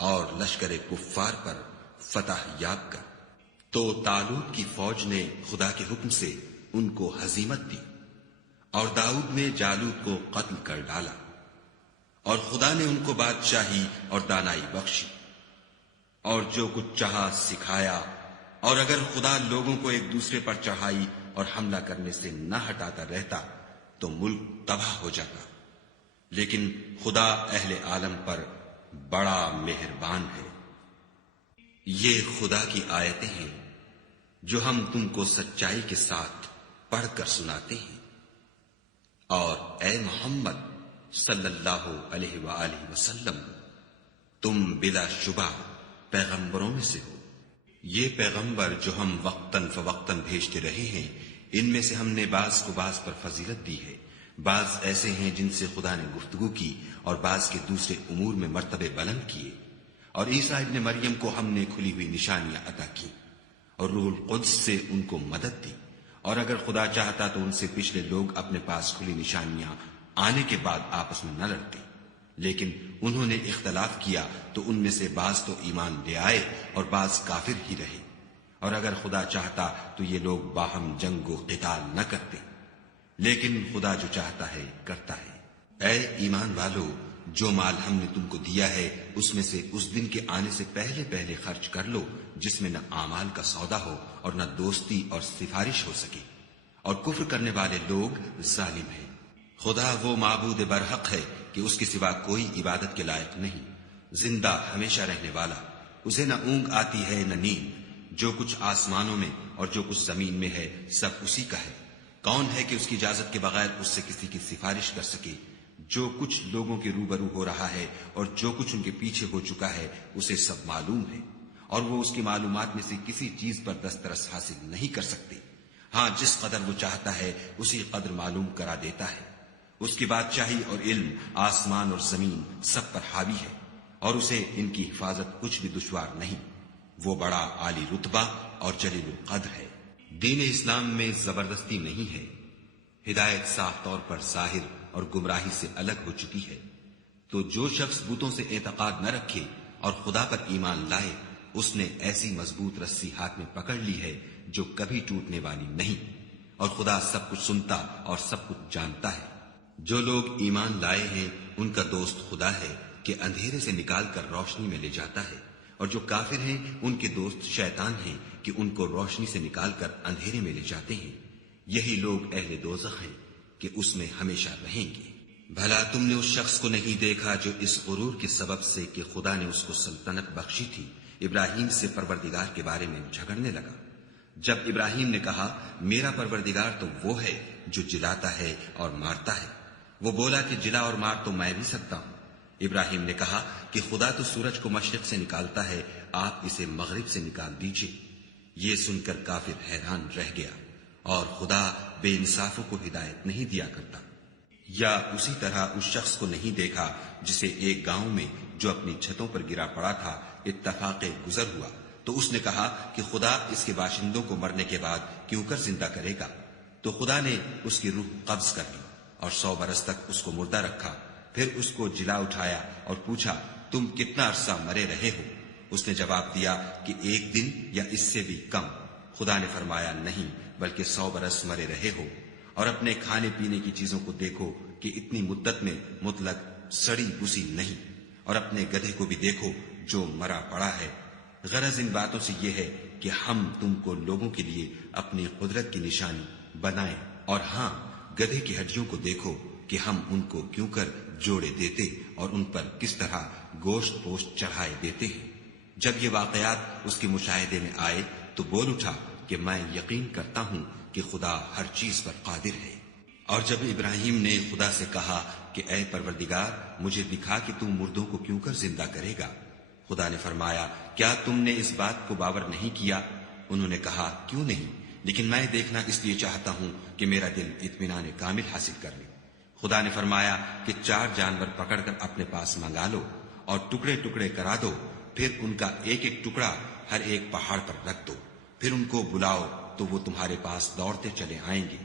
اور لشکر کفار پر فتح یاب کر. تو طالوت کی فوج نے خدا کے حکم سے ان کو ہزیمت دی اور داؤد نے جالوت کو قتل کر ڈالا اور خدا نے ان کو بادشاہی اور دانائی بخشی اور جو کچھ چاہا سکھایا. اور اگر خدا لوگوں کو ایک دوسرے پر چڑھائی اور حملہ کرنے سے نہ ہٹاتا رہتا تو ملک تباہ ہو جاتا. لیکن خدا اہل عالم پر بڑا مہربان ہے. یہ خدا کی آیتیں ہیں جو ہم تم کو سچائی کے ساتھ پڑھ کر سناتے ہیں. اور اے محمد صلی اللہ علیہ وآلہ وسلم تم بلا شبہ پیغمبروں میں سے ہو. یہ پیغمبر جو ہم وقتاً فوقتاً بھیجتے رہے ہیں ان میں سے ہم نے بعض کو بعض پر فضیلت دی ہے. بعض ایسے ہیں جن سے خدا نے گفتگو کی اور بعض کے دوسرے امور میں مرتبے بلند کیے. اور عیسیٰ ابن مریم کو ہم نے کھلی ہوئی نشانیاں عطا کی اور روح القدس سے ان کو مدد دی. اور اگر خدا چاہتا تو ان سے پچھلے لوگ اپنے پاس کھلی نشانیاں آنے کے بعد آپس میں نہ لڑتے، لیکن انہوں نے اختلاف کیا تو ان میں سے بعض تو ایمان لے آئے اور بعض کافر ہی رہے. اور اگر خدا چاہتا تو یہ لوگ باہم جنگ و قتال نہ کرتے، لیکن خدا جو چاہتا ہے کرتا ہے. اے ایمان والو، جو مال ہم نے تم کو دیا ہے اس میں سے اس دن کے آنے سے پہلے پہلے خرچ کر لو جس میں نہ اعمال کا سودا ہو اور نہ دوستی اور سفارش ہو سکے. اور کفر کرنے والے لوگ ظالم ہیں. خدا وہ معبود برحق ہے کہ اس کے سوا کوئی عبادت کے لائق نہیں، زندہ ہمیشہ رہنے والا. اسے نہ اونگ آتی ہے نہ نیند. جو کچھ آسمانوں میں اور جو کچھ زمین میں ہے سب اسی کا ہے. کون ہے کہ اس کی اجازت کے بغیر اس سے کسی کی سفارش کر سکے؟ جو کچھ لوگوں کے روبرو ہو رہا ہے اور جو کچھ ان کے پیچھے ہو چکا ہے اسے سب معلوم ہے، اور وہ اس کی معلومات میں سے کسی چیز پر دسترس حاصل نہیں کر سکتے. ہاں جس قدر وہ چاہتا ہے اسی قدر معلوم کرا دیتا ہے. اس کی بادشاہی اور علم آسمان اور زمین سب پر حاوی ہے اور اسے ان کی حفاظت کچھ بھی دشوار نہیں. وہ بڑا عالی رتبہ اور جلیل القدر ہے. دین اسلام میں زبردستی نہیں ہے. ہدایت صاف طور پر ظاہر اور گمراہی سے الگ ہو چکی ہے. تو جو شخص بتوں سے اعتقاد نہ رکھے اور خدا پر ایمان لائے اس نے ایسی مضبوط رسی ہاتھ میں پکڑ لی ہے جو کبھی ٹوٹنے والی نہیں. اور خدا سب کچھ سنتا اور سب کچھ جانتا ہے. جو لوگ ایمان لائے ہیں ان کا دوست خدا ہے کہ اندھیرے سے نکال کر روشنی میں لے جاتا ہے، اور جو کافر ہیں ان کے دوست شیطان ہیں کہ ان کو روشنی سے نکال کر اندھیرے میں لے جاتے ہیں. یہی لوگ اہل دوزخ ہیں کہ اس میں ہمیشہ رہیں گے. بھلا تم نے اس شخص کو نہیں دیکھا جو اس غرور کے سبب سے کہ خدا نے اس کو سلطنت بخشی تھی ابراہیم سے پروردگار کے بارے میں جھگڑنے لگا۔ جب ابراہیم نے کہا میرا پروردگار تو وہ ہے جو جلاتا ہے اور مارتا ہے، وہ بولا کہ جلا اور مار تو میں بھی سکتا ہوں۔ ابراہیم نے کہا کہ خدا تو سورج کو مشرق سے نکالتا ہے، آپ اسے مغرب سے نکال دیجئے۔ یہ سن کر کافر حیران رہ گیا، اور خدا بے انصافوں کو ہدایت نہیں دیا کرتا۔ یا اسی طرح اس شخص کو نہیں دیکھا جسے ایک گاؤں میں جو اپنی چھتوں پر گرا پڑا تھا اتفاق گزر ہوا، تو اس نے کہا کہ خدا اس کے باشندوں کو مرنے کے بعد کیوں کر زندہ کرے گا؟ تو خدا نے اس کی روح قبض کر لی اور 100 برس تک اس کو مردہ رکھا۔ پھر اس کو جلا اٹھایا اور پوچھا تم کتنا عرصہ مرے رہے ہو؟ اس نے جواب دیا کہ 1 دن یا اس سے بھی کم۔ خدا نے فرمایا نہیں، بلکہ 100 برس مرے رہے ہو، اور اپنے کھانے پینے کی چیزوں کو دیکھو کہ اتنی مدت میں مطلق سڑی بسی نہیں، اور اپنے گدھے کو بھی دیکھو جو مرا پڑا ہے۔ غرض ان باتوں سے یہ ہے کہ ہم تم کو لوگوں کے لیے اپنی قدرت کی نشانی بنائیں، اور ہاں گدھے کی ہڈیوں کو دیکھو کہ ہم ان کو کیوں کر جوڑے دیتے اور ان پر کس طرح گوشت پوشت چڑھائے دیتے ہیں۔ جب یہ واقعات اس کے مشاہدے میں آئے تو بول اٹھا کہ میں یقین کرتا ہوں کہ خدا ہر چیز پر قادر ہے۔ اور جب ابراہیم نے خدا سے کہا کہ اے پروردگار مجھے دکھا کہ تم مردوں کو کیوں کر زندہ کرے گا، خدا نے فرمایا کیا تم نے اس بات کو باور نہیں کیا؟ انہوں نے کہا کیوں نہیں، لیکن میں دیکھنا اس لیے چاہتا ہوں کہ میرا دل اطمینان کامل حاصل کر لے۔ خدا نے فرمایا کہ 4 جانور پکڑ کر اپنے پاس منگا لو اور ٹکڑے ٹکڑے کرا دو، پھر ان کا ایک ایک ٹکڑا ہر ایک پہاڑ پر رکھ دو، پھر ان کو بلاؤ تو وہ تمہارے پاس دوڑتے چلے آئیں گے۔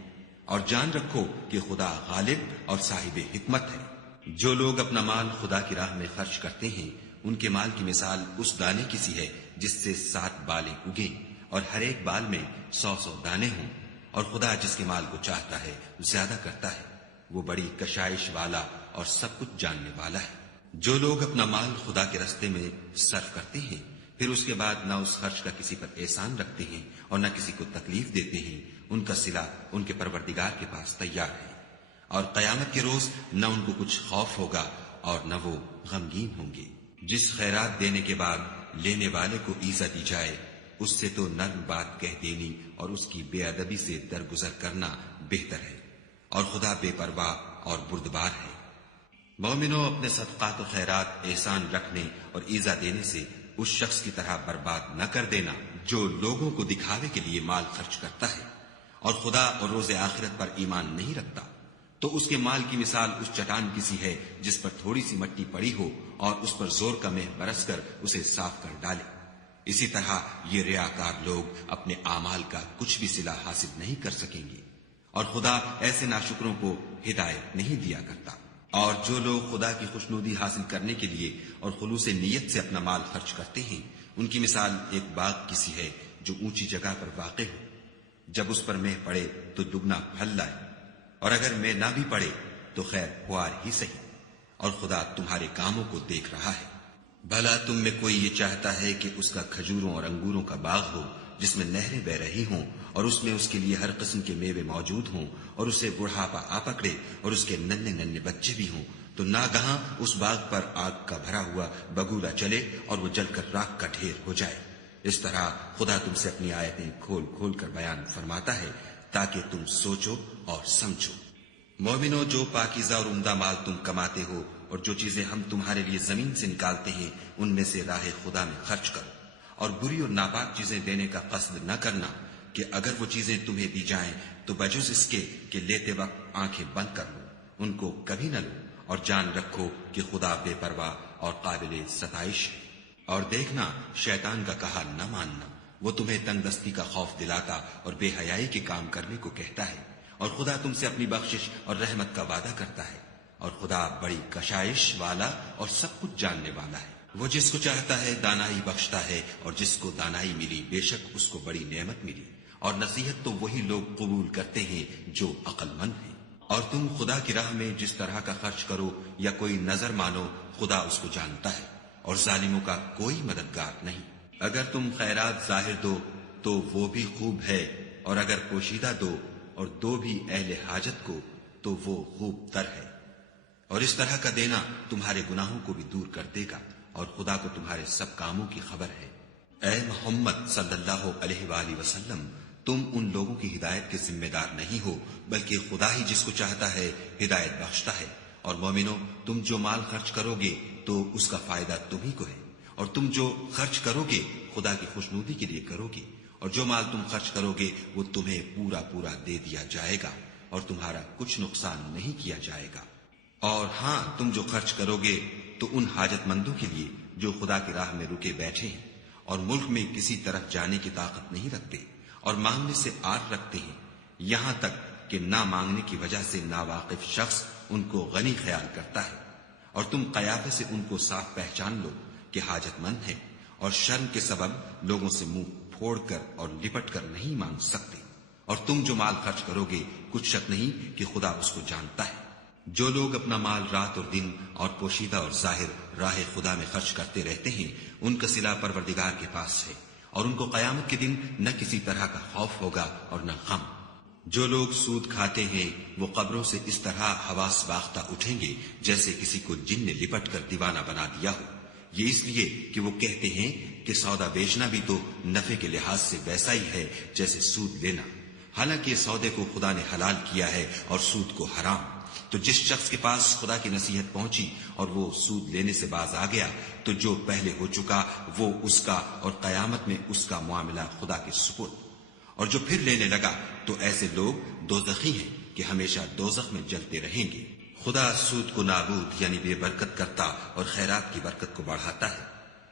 اور جان رکھو کہ خدا غالب اور صاحب حکمت ہے۔ جو لوگ اپنا مال خدا کی راہ میں خرچ کرتے ہیں ان کے مال کی مثال اس دانے کی سی ہے جس سے 7 بالیں اگیں اور ہر ایک بال میں 100 دانے ہوں، اور خدا جس کے مال کو چاہتا ہے زیادہ کرتا ہے، وہ بڑی کشائش والا اور سب کچھ جاننے والا ہے۔ جو لوگ اپنا مال خدا کے راستے میں صرف کرتے ہیں پھر اس کے بعد نہ اس خرچ کا کسی پر احسان رکھتے ہیں اور نہ کسی کو تکلیف دیتے ہیں، ان کا صلہ ان کے پروردگار کے پاس تیار ہے، اور قیامت کے روز نہ ان کو کچھ خوف ہوگا اور نہ وہ غمگین ہوں گے۔ جس خیرات دینے کے بعد لینے والے کو ایزا دی جائے اس سے تو نرم بات کہہ دینی اور اس کی بے ادبی سے درگزر کرنا بہتر ہے، اور خدا بے پرواہ اور بردبار ہے۔ مومنوں اپنے صدقات و خیرات احسان رکھنے اور ایزا دینے سے اس شخص کی طرح برباد نہ کر دینا جو لوگوں کو دکھاوے کے لیے مال خرچ کرتا ہے اور خدا اور روز آخرت پر ایمان نہیں رکھتا، تو اس کے مال کی مثال اس چٹان کی سی ہے جس پر تھوڑی سی مٹی پڑی ہو اور اس پر زور کا مہ برس کر اسے صاف کر ڈالے۔ اسی طرح یہ ریاکار لوگ اپنے اعمال کا کچھ بھی صلہ حاصل نہیں کر سکیں گے، اور خدا ایسے ناشکروں کو ہدایت نہیں دیا کرتا۔ اور جو لوگ خدا کی خوشنودی حاصل کرنے کے لیے اور خلوص نیت سے اپنا مال خرچ کرتے ہیں ان کی مثال ایک باغ کی سی ہے جو اونچی جگہ پر واقع ہو، جب اس پر مہ پڑے تو دگنا پھل لائے، اور اگر مہ نہ بھی پڑے تو خیر خوار ہی سہی، اور خدا تمہارے کاموں کو دیکھ رہا ہے۔ بھلا تم میں کوئی یہ چاہتا ہے کہ اس کا کھجوروں اور انگوروں کا باغ ہو جس میں نہریں بہ رہی ہوں اور اس میں اس کے لیے ہر قسم کے میوے موجود ہوں، اور اسے بڑھاپا آ پکڑے اور اس کے ننھے ننھے بچے بھی ہوں، تو ناگہاں اس باغ پر آگ کا بھرا ہوا بگولا چلے اور وہ جل کر راکھ کا ڈھیر ہو جائے؟ اس طرح خدا تم سے اپنی آیتیں کھول کھول کر بیان فرماتا ہے تاکہ تم سوچو اور سمجھو۔ مومنو، جو پاکیزہ اور عمدہ مال تم کماتے ہو اور جو چیزیں ہم تمہارے لیے زمین سے نکالتے ہیں ان میں سے راہ خدا میں خرچ کرو، اور بری اور ناپاک چیزیں دینے کا قصد نہ کرنا کہ اگر وہ چیزیں تمہیں دی جائیں تو بجز اس کے کہ لیتے وقت آنکھیں بند کر لو، ان کو کبھی نہ لو، اور جان رکھو کہ خدا بے پرواہ اور قابل ستائش ہے۔ اور دیکھنا شیطان کا کہا نہ ماننا، وہ تمہیں تنگ دستی کا خوف دلاتا اور بے حیائی کے کام کرنے کو کہتا ہے، اور خدا تم سے اپنی بخشش اور رحمت کا وعدہ کرتا ہے، اور خدا بڑی کشائش والا اور سب کچھ جاننے والا ہے۔ وہ جس کو چاہتا ہے دانائی بخشتا ہے، اور جس کو دانائی ملی بے شک اس کو بڑی نعمت ملی، اور نصیحت تو وہی لوگ قبول کرتے ہیں جو عقل مند ہیں۔ اور تم خدا کی راہ میں جس طرح کا خرچ کرو یا کوئی نظر مانو خدا اس کو جانتا ہے، اور ظالموں کا کوئی مددگار نہیں۔ اگر تم خیرات ظاہر دو تو وہ بھی خوب ہے، اور اگر پوشیدہ دو اور دو بھی اہل حاجت کو تو وہ خوب تر ہے، اور اس طرح کا دینا تمہارے گناہوں کو بھی دور کر دے گا، اور خدا کو تمہارے سب کاموں کی خبر ہے۔ اے محمد صلی اللہ علیہ وآلہ وسلم، تم ان لوگوں کی ہدایت کے ذمہ دار نہیں ہو، بلکہ خدا ہی جس کو چاہتا ہے ہدایت بخشتا ہے۔ اور مومنو، تم جو مال خرچ کرو گے تو اس کا فائدہ تمہیں کو ہے، اور تم جو خرچ کرو گے خدا کی خوشنودی کے لیے کرو گے، اور جو مال تم خرچ کرو گے وہ تمہیں پورا پورا دے دیا جائے گا، اور تمہارا کچھ نقصان نہیں کیا جائے گا۔ اور ہاں، تم جو خرچ کرو گے تو ان حاجت مندوں کے لیے جو خدا کی راہ میں رکے بیٹھے ہیں اور ملک میں کسی طرف جانے کی طاقت نہیں رکھتے اور مانگنے سے آر رکھتے ہیں، یہاں تک کہ نہ مانگنے کی وجہ سے ناواقف شخص ان کو غنی خیال کرتا ہے، اور تم قیافے سے ان کو صاف پہچان لو کہ حاجت مند ہے، اور شرم کے سبب لوگوں سے منہ پھوڑ کر اور لپٹ کر نہیں مانگ سکتے۔ اور تم جو مال خرچ کرو گے کچھ شک نہیں کہ خدا اس کو جانتا ہے۔ جو لوگ اپنا مال رات اور دن اور پوشیدہ اور ظاہر راہ خدا میں خرچ کرتے رہتے ہیں، ان کا صلہ پروردگار کے پاس ہے، اور ان کو قیامت کے دن نہ کسی طرح کا خوف ہوگا اور نہ غم۔ جو لوگ سود کھاتے ہیں وہ قبروں سے اس طرح حواس باختہ اٹھیں گے جیسے کسی کو جن نے لپٹ کر دیوانہ بنا دیا ہو، یہ اس لیے کہ وہ کہتے ہیں کہ سودا بیچنا بھی تو نفع کے لحاظ سے ویسا ہی ہے جیسے سود لینا، حالانکہ سودے کو خدا نے حلال کیا ہے اور سود کو حرام۔ تو جس شخص کے پاس خدا کی نصیحت پہنچی اور وہ سود لینے سے باز آ گیا تو جو پہلے ہو چکا وہ اس کا، اور قیامت میں اس کا معاملہ خدا کے سپرد۔ اور جو پھر لینے لگا تو ایسے لوگ دوزخی ہیں کہ ہمیشہ دوزخ میں جلتے رہیں گے۔ خدا سود کو نابود یعنی بے برکت کرتا اور خیرات کی برکت کو بڑھاتا ہے،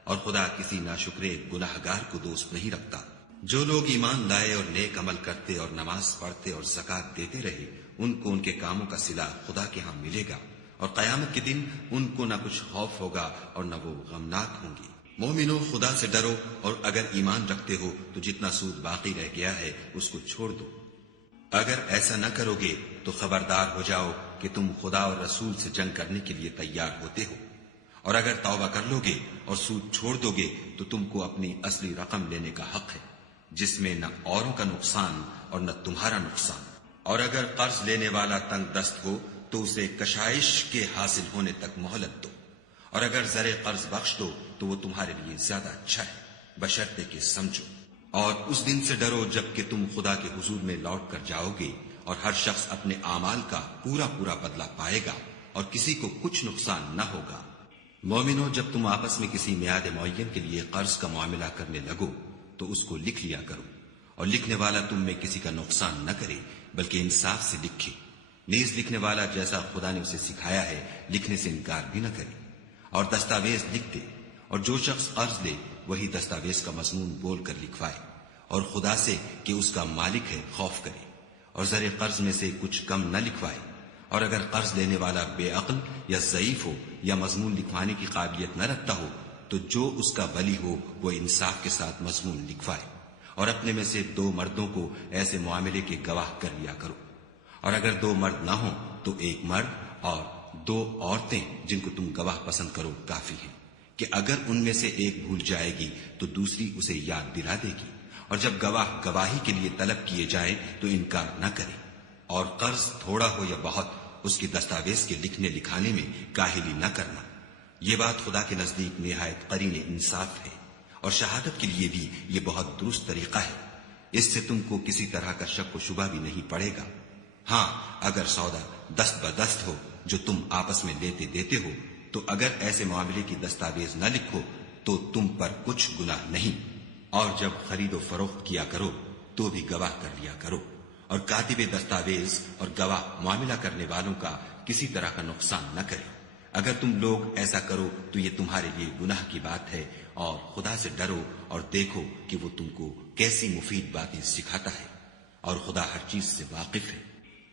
اور خدا کسی ناشکرے گناہ گار کو دوست نہیں رکھتا۔ جو لوگ ایمان لائے اور نیک عمل کرتے اور نماز پڑھتے اور زکوٰۃ دیتے رہے، ان کو ان کے کاموں کا صلہ خدا کے ہاں ملے گا، اور قیامت کے دن ان کو نہ کچھ خوف ہوگا اور نہ وہ غمناک ہوں گے۔ مومنو، خدا سے ڈرو، اور اگر ایمان رکھتے ہو تو جتنا سود باقی رہ گیا ہے اس کو چھوڑ دو۔ اگر ایسا نہ کرو گے تو خبردار ہو جاؤ کہ تم خدا اور رسول سے جنگ کرنے کے لیے تیار ہوتے ہو، اور اگر توبہ کر لو گے اور سود چھوڑ دو گے تو تم کو اپنی اصلی رقم لینے کا حق ہے، جس میں نہ اوروں کا نقصان اور نہ تمہارا نقصان۔ اور اگر قرض لینے والا تنگ دست ہو تو اسے کشائش کے حاصل ہونے تک مہلت دو، اور اگر زر قرض بخش دو تو وہ تمہارے لیے زیادہ اچھا ہے، بشرطے کہ سمجھو۔ اور اس دن سے ڈرو جب کہ تم خدا کے حضور میں لوٹ کر جاؤ گے، اور ہر شخص اپنے اعمال کا پورا پورا بدلہ پائے گا، اور کسی کو کچھ نقصان نہ ہوگا۔ مومنو، جب تم آپس میں کسی میعاد معین کے لیے قرض کا معاملہ کرنے لگو تو اس کو لکھ لیا کرو، اور لکھنے والا تم میں کسی کا نقصان نہ کرے بلکہ انصاف سے لکھے۔ نیز لکھنے والا جیسا خدا نے اسے سکھایا ہے لکھنے سے انکار بھی نہ کرے، اور دستاویز لکھ دے، اور جو شخص قرض لے وہی دستاویز کا مضمون بول کر لکھوائے، اور خدا سے کہ اس کا مالک ہے خوف کرے، اور زر قرض میں سے کچھ کم نہ لکھوائے۔ اور اگر قرض لینے والا بے عقل یا ضعیف ہو یا مضمون لکھوانے کی قابلیت نہ رکھتا ہو تو جو اس کا ولی ہو وہ انصاف کے ساتھ مضمون لکھوائے، اور اپنے میں سے 2 مردوں کو ایسے معاملے کے گواہ کر لیا کرو، اور اگر 2 مرد نہ ہوں تو 1 مرد اور 2 عورتیں جن کو تم گواہ پسند کرو کافی ہیں، کہ اگر ان میں سے ایک بھول جائے گی تو دوسری اسے یاد دلا دے گی، اور جب گواہ گواہی کے لیے طلب کیے جائیں تو انکار نہ کرے۔ اور قرض تھوڑا ہو یا بہت اس کی دستاویز کے لکھنے لکھانے میں کاہلی نہ کرنا، یہ بات خدا کے نزدیک نہایت قرین انصاف ہے، اور شہادت کے لیے بھی یہ بہت درست طریقہ ہے، اس سے تم کو کسی طرح کا شک و شبہ بھی نہیں پڑے گا۔ ہاں، اگر سودا دست بدست ہو جو تم آپس میں لیتے دیتے ہو تو اگر ایسے معاملے کی دستاویز نہ لکھو تو تم پر کچھ گناہ نہیں، اور جب خرید و فروخت کیا کرو تو بھی گواہ کر لیا کرو، اور کاتب دستاویز اور گواہ معاملہ کرنے والوں کا کسی طرح کا نقصان نہ کرے۔ اگر تم لوگ ایسا کرو تو یہ تمہارے لیے گناہ کی بات ہے، اور خدا سے ڈرو اور دیکھو کہ وہ تم کو کیسی مفید باتیں سکھاتا ہے، اور خدا ہر چیز سے واقف ہے۔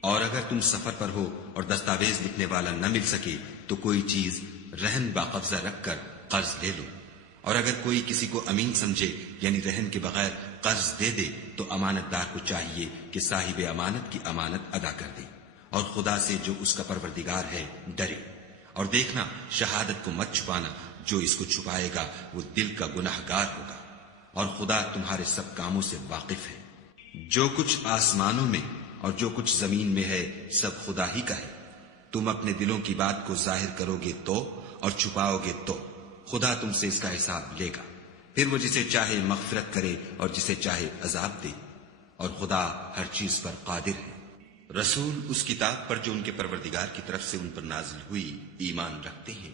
اور اگر تم سفر پر ہو اور دستاویز لکھنے والا نہ مل سکے تو کوئی چیز رہن باقبضہ رکھ کر قرض لے لو، اور اگر کوئی کسی کو امین سمجھے یعنی رہن کے بغیر قرض دے دے تو امانت دار کو چاہیے کہ صاحب امانت کی امانت ادا کر دے، اور خدا سے جو اس کا پروردگار ہے ڈرے۔ اور دیکھنا، شہادت کو مت چھپانا، جو اس کو چھپائے گا وہ دل کا گناہ گار ہوگا، اور خدا تمہارے سب کاموں سے واقف ہے۔ جو کچھ آسمانوں میں اور جو کچھ زمین میں ہے سب خدا ہی کا ہے۔ تم اپنے دلوں کی بات کو ظاہر کرو گے تو اور چھپاؤ گے تو خدا تم سے اس کا حساب لے گا۔ پھر وہ جسے چاہے مغفرت کرے اور جسے چاہے عذاب دے، اور خدا ہر چیز پر قادر ہے۔ رسول اس کتاب پر جو ان کے پروردگار کی طرف سے ان پر نازل ہوئی ایمان رکھتے ہیں،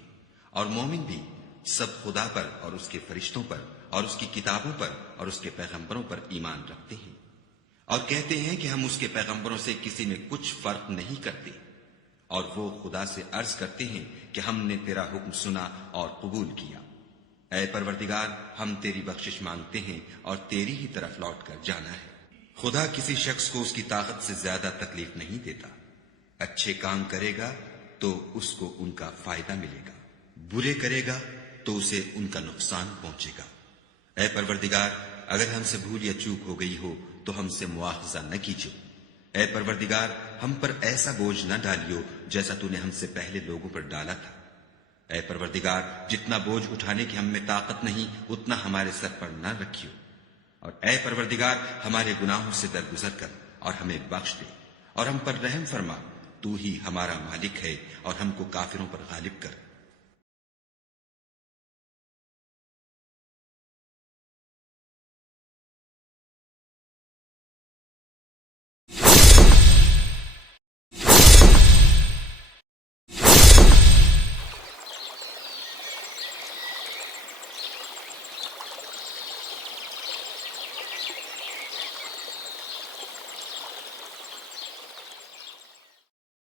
اور مومن بھی سب خدا پر اور اس کے فرشتوں پر اور اس کی کتابوں پر اور اس کے پیغمبروں پر ایمان رکھتے ہیں، اور کہتے ہیں کہ ہم اس کے پیغمبروں سے کسی میں کچھ فرق نہیں کرتے، اور وہ خدا سے عرض کرتے ہیں کہ ہم نے تیرا حکم سنا اور قبول کیا۔ اے پروردگار، ہم تیری بخشش مانگتے ہیں اور تیری ہی طرف لوٹ کر جانا ہے۔ خدا کسی شخص کو اس کی طاقت سے زیادہ تکلیف نہیں دیتا۔ اچھے کام کرے گا تو اس کو ان کا فائدہ ملے گا، برے کرے گا تو اسے ان کا نقصان پہنچے گا۔ اے پروردگار، اگر ہم سے بھول یا چوک ہو گئی ہو تو ہم سے مواخذہ نہ کیجو۔ اے پروردگار، ہم پر ایسا بوجھ نہ ڈالیو جیسا تو نے ہم سے پہلے لوگوں پر ڈالا تھا۔ اے پروردگار، جتنا بوجھ اٹھانے کی ہم میں طاقت نہیں اتنا ہمارے سر پر نہ رکھیو، اور اے پروردگار ہمارے گناہوں سے درگزر کر اور ہمیں بخش دے، اور ہم پر رحم فرما، تو ہی ہمارا مالک ہے اور ہم کو کافروں پر غالب کر۔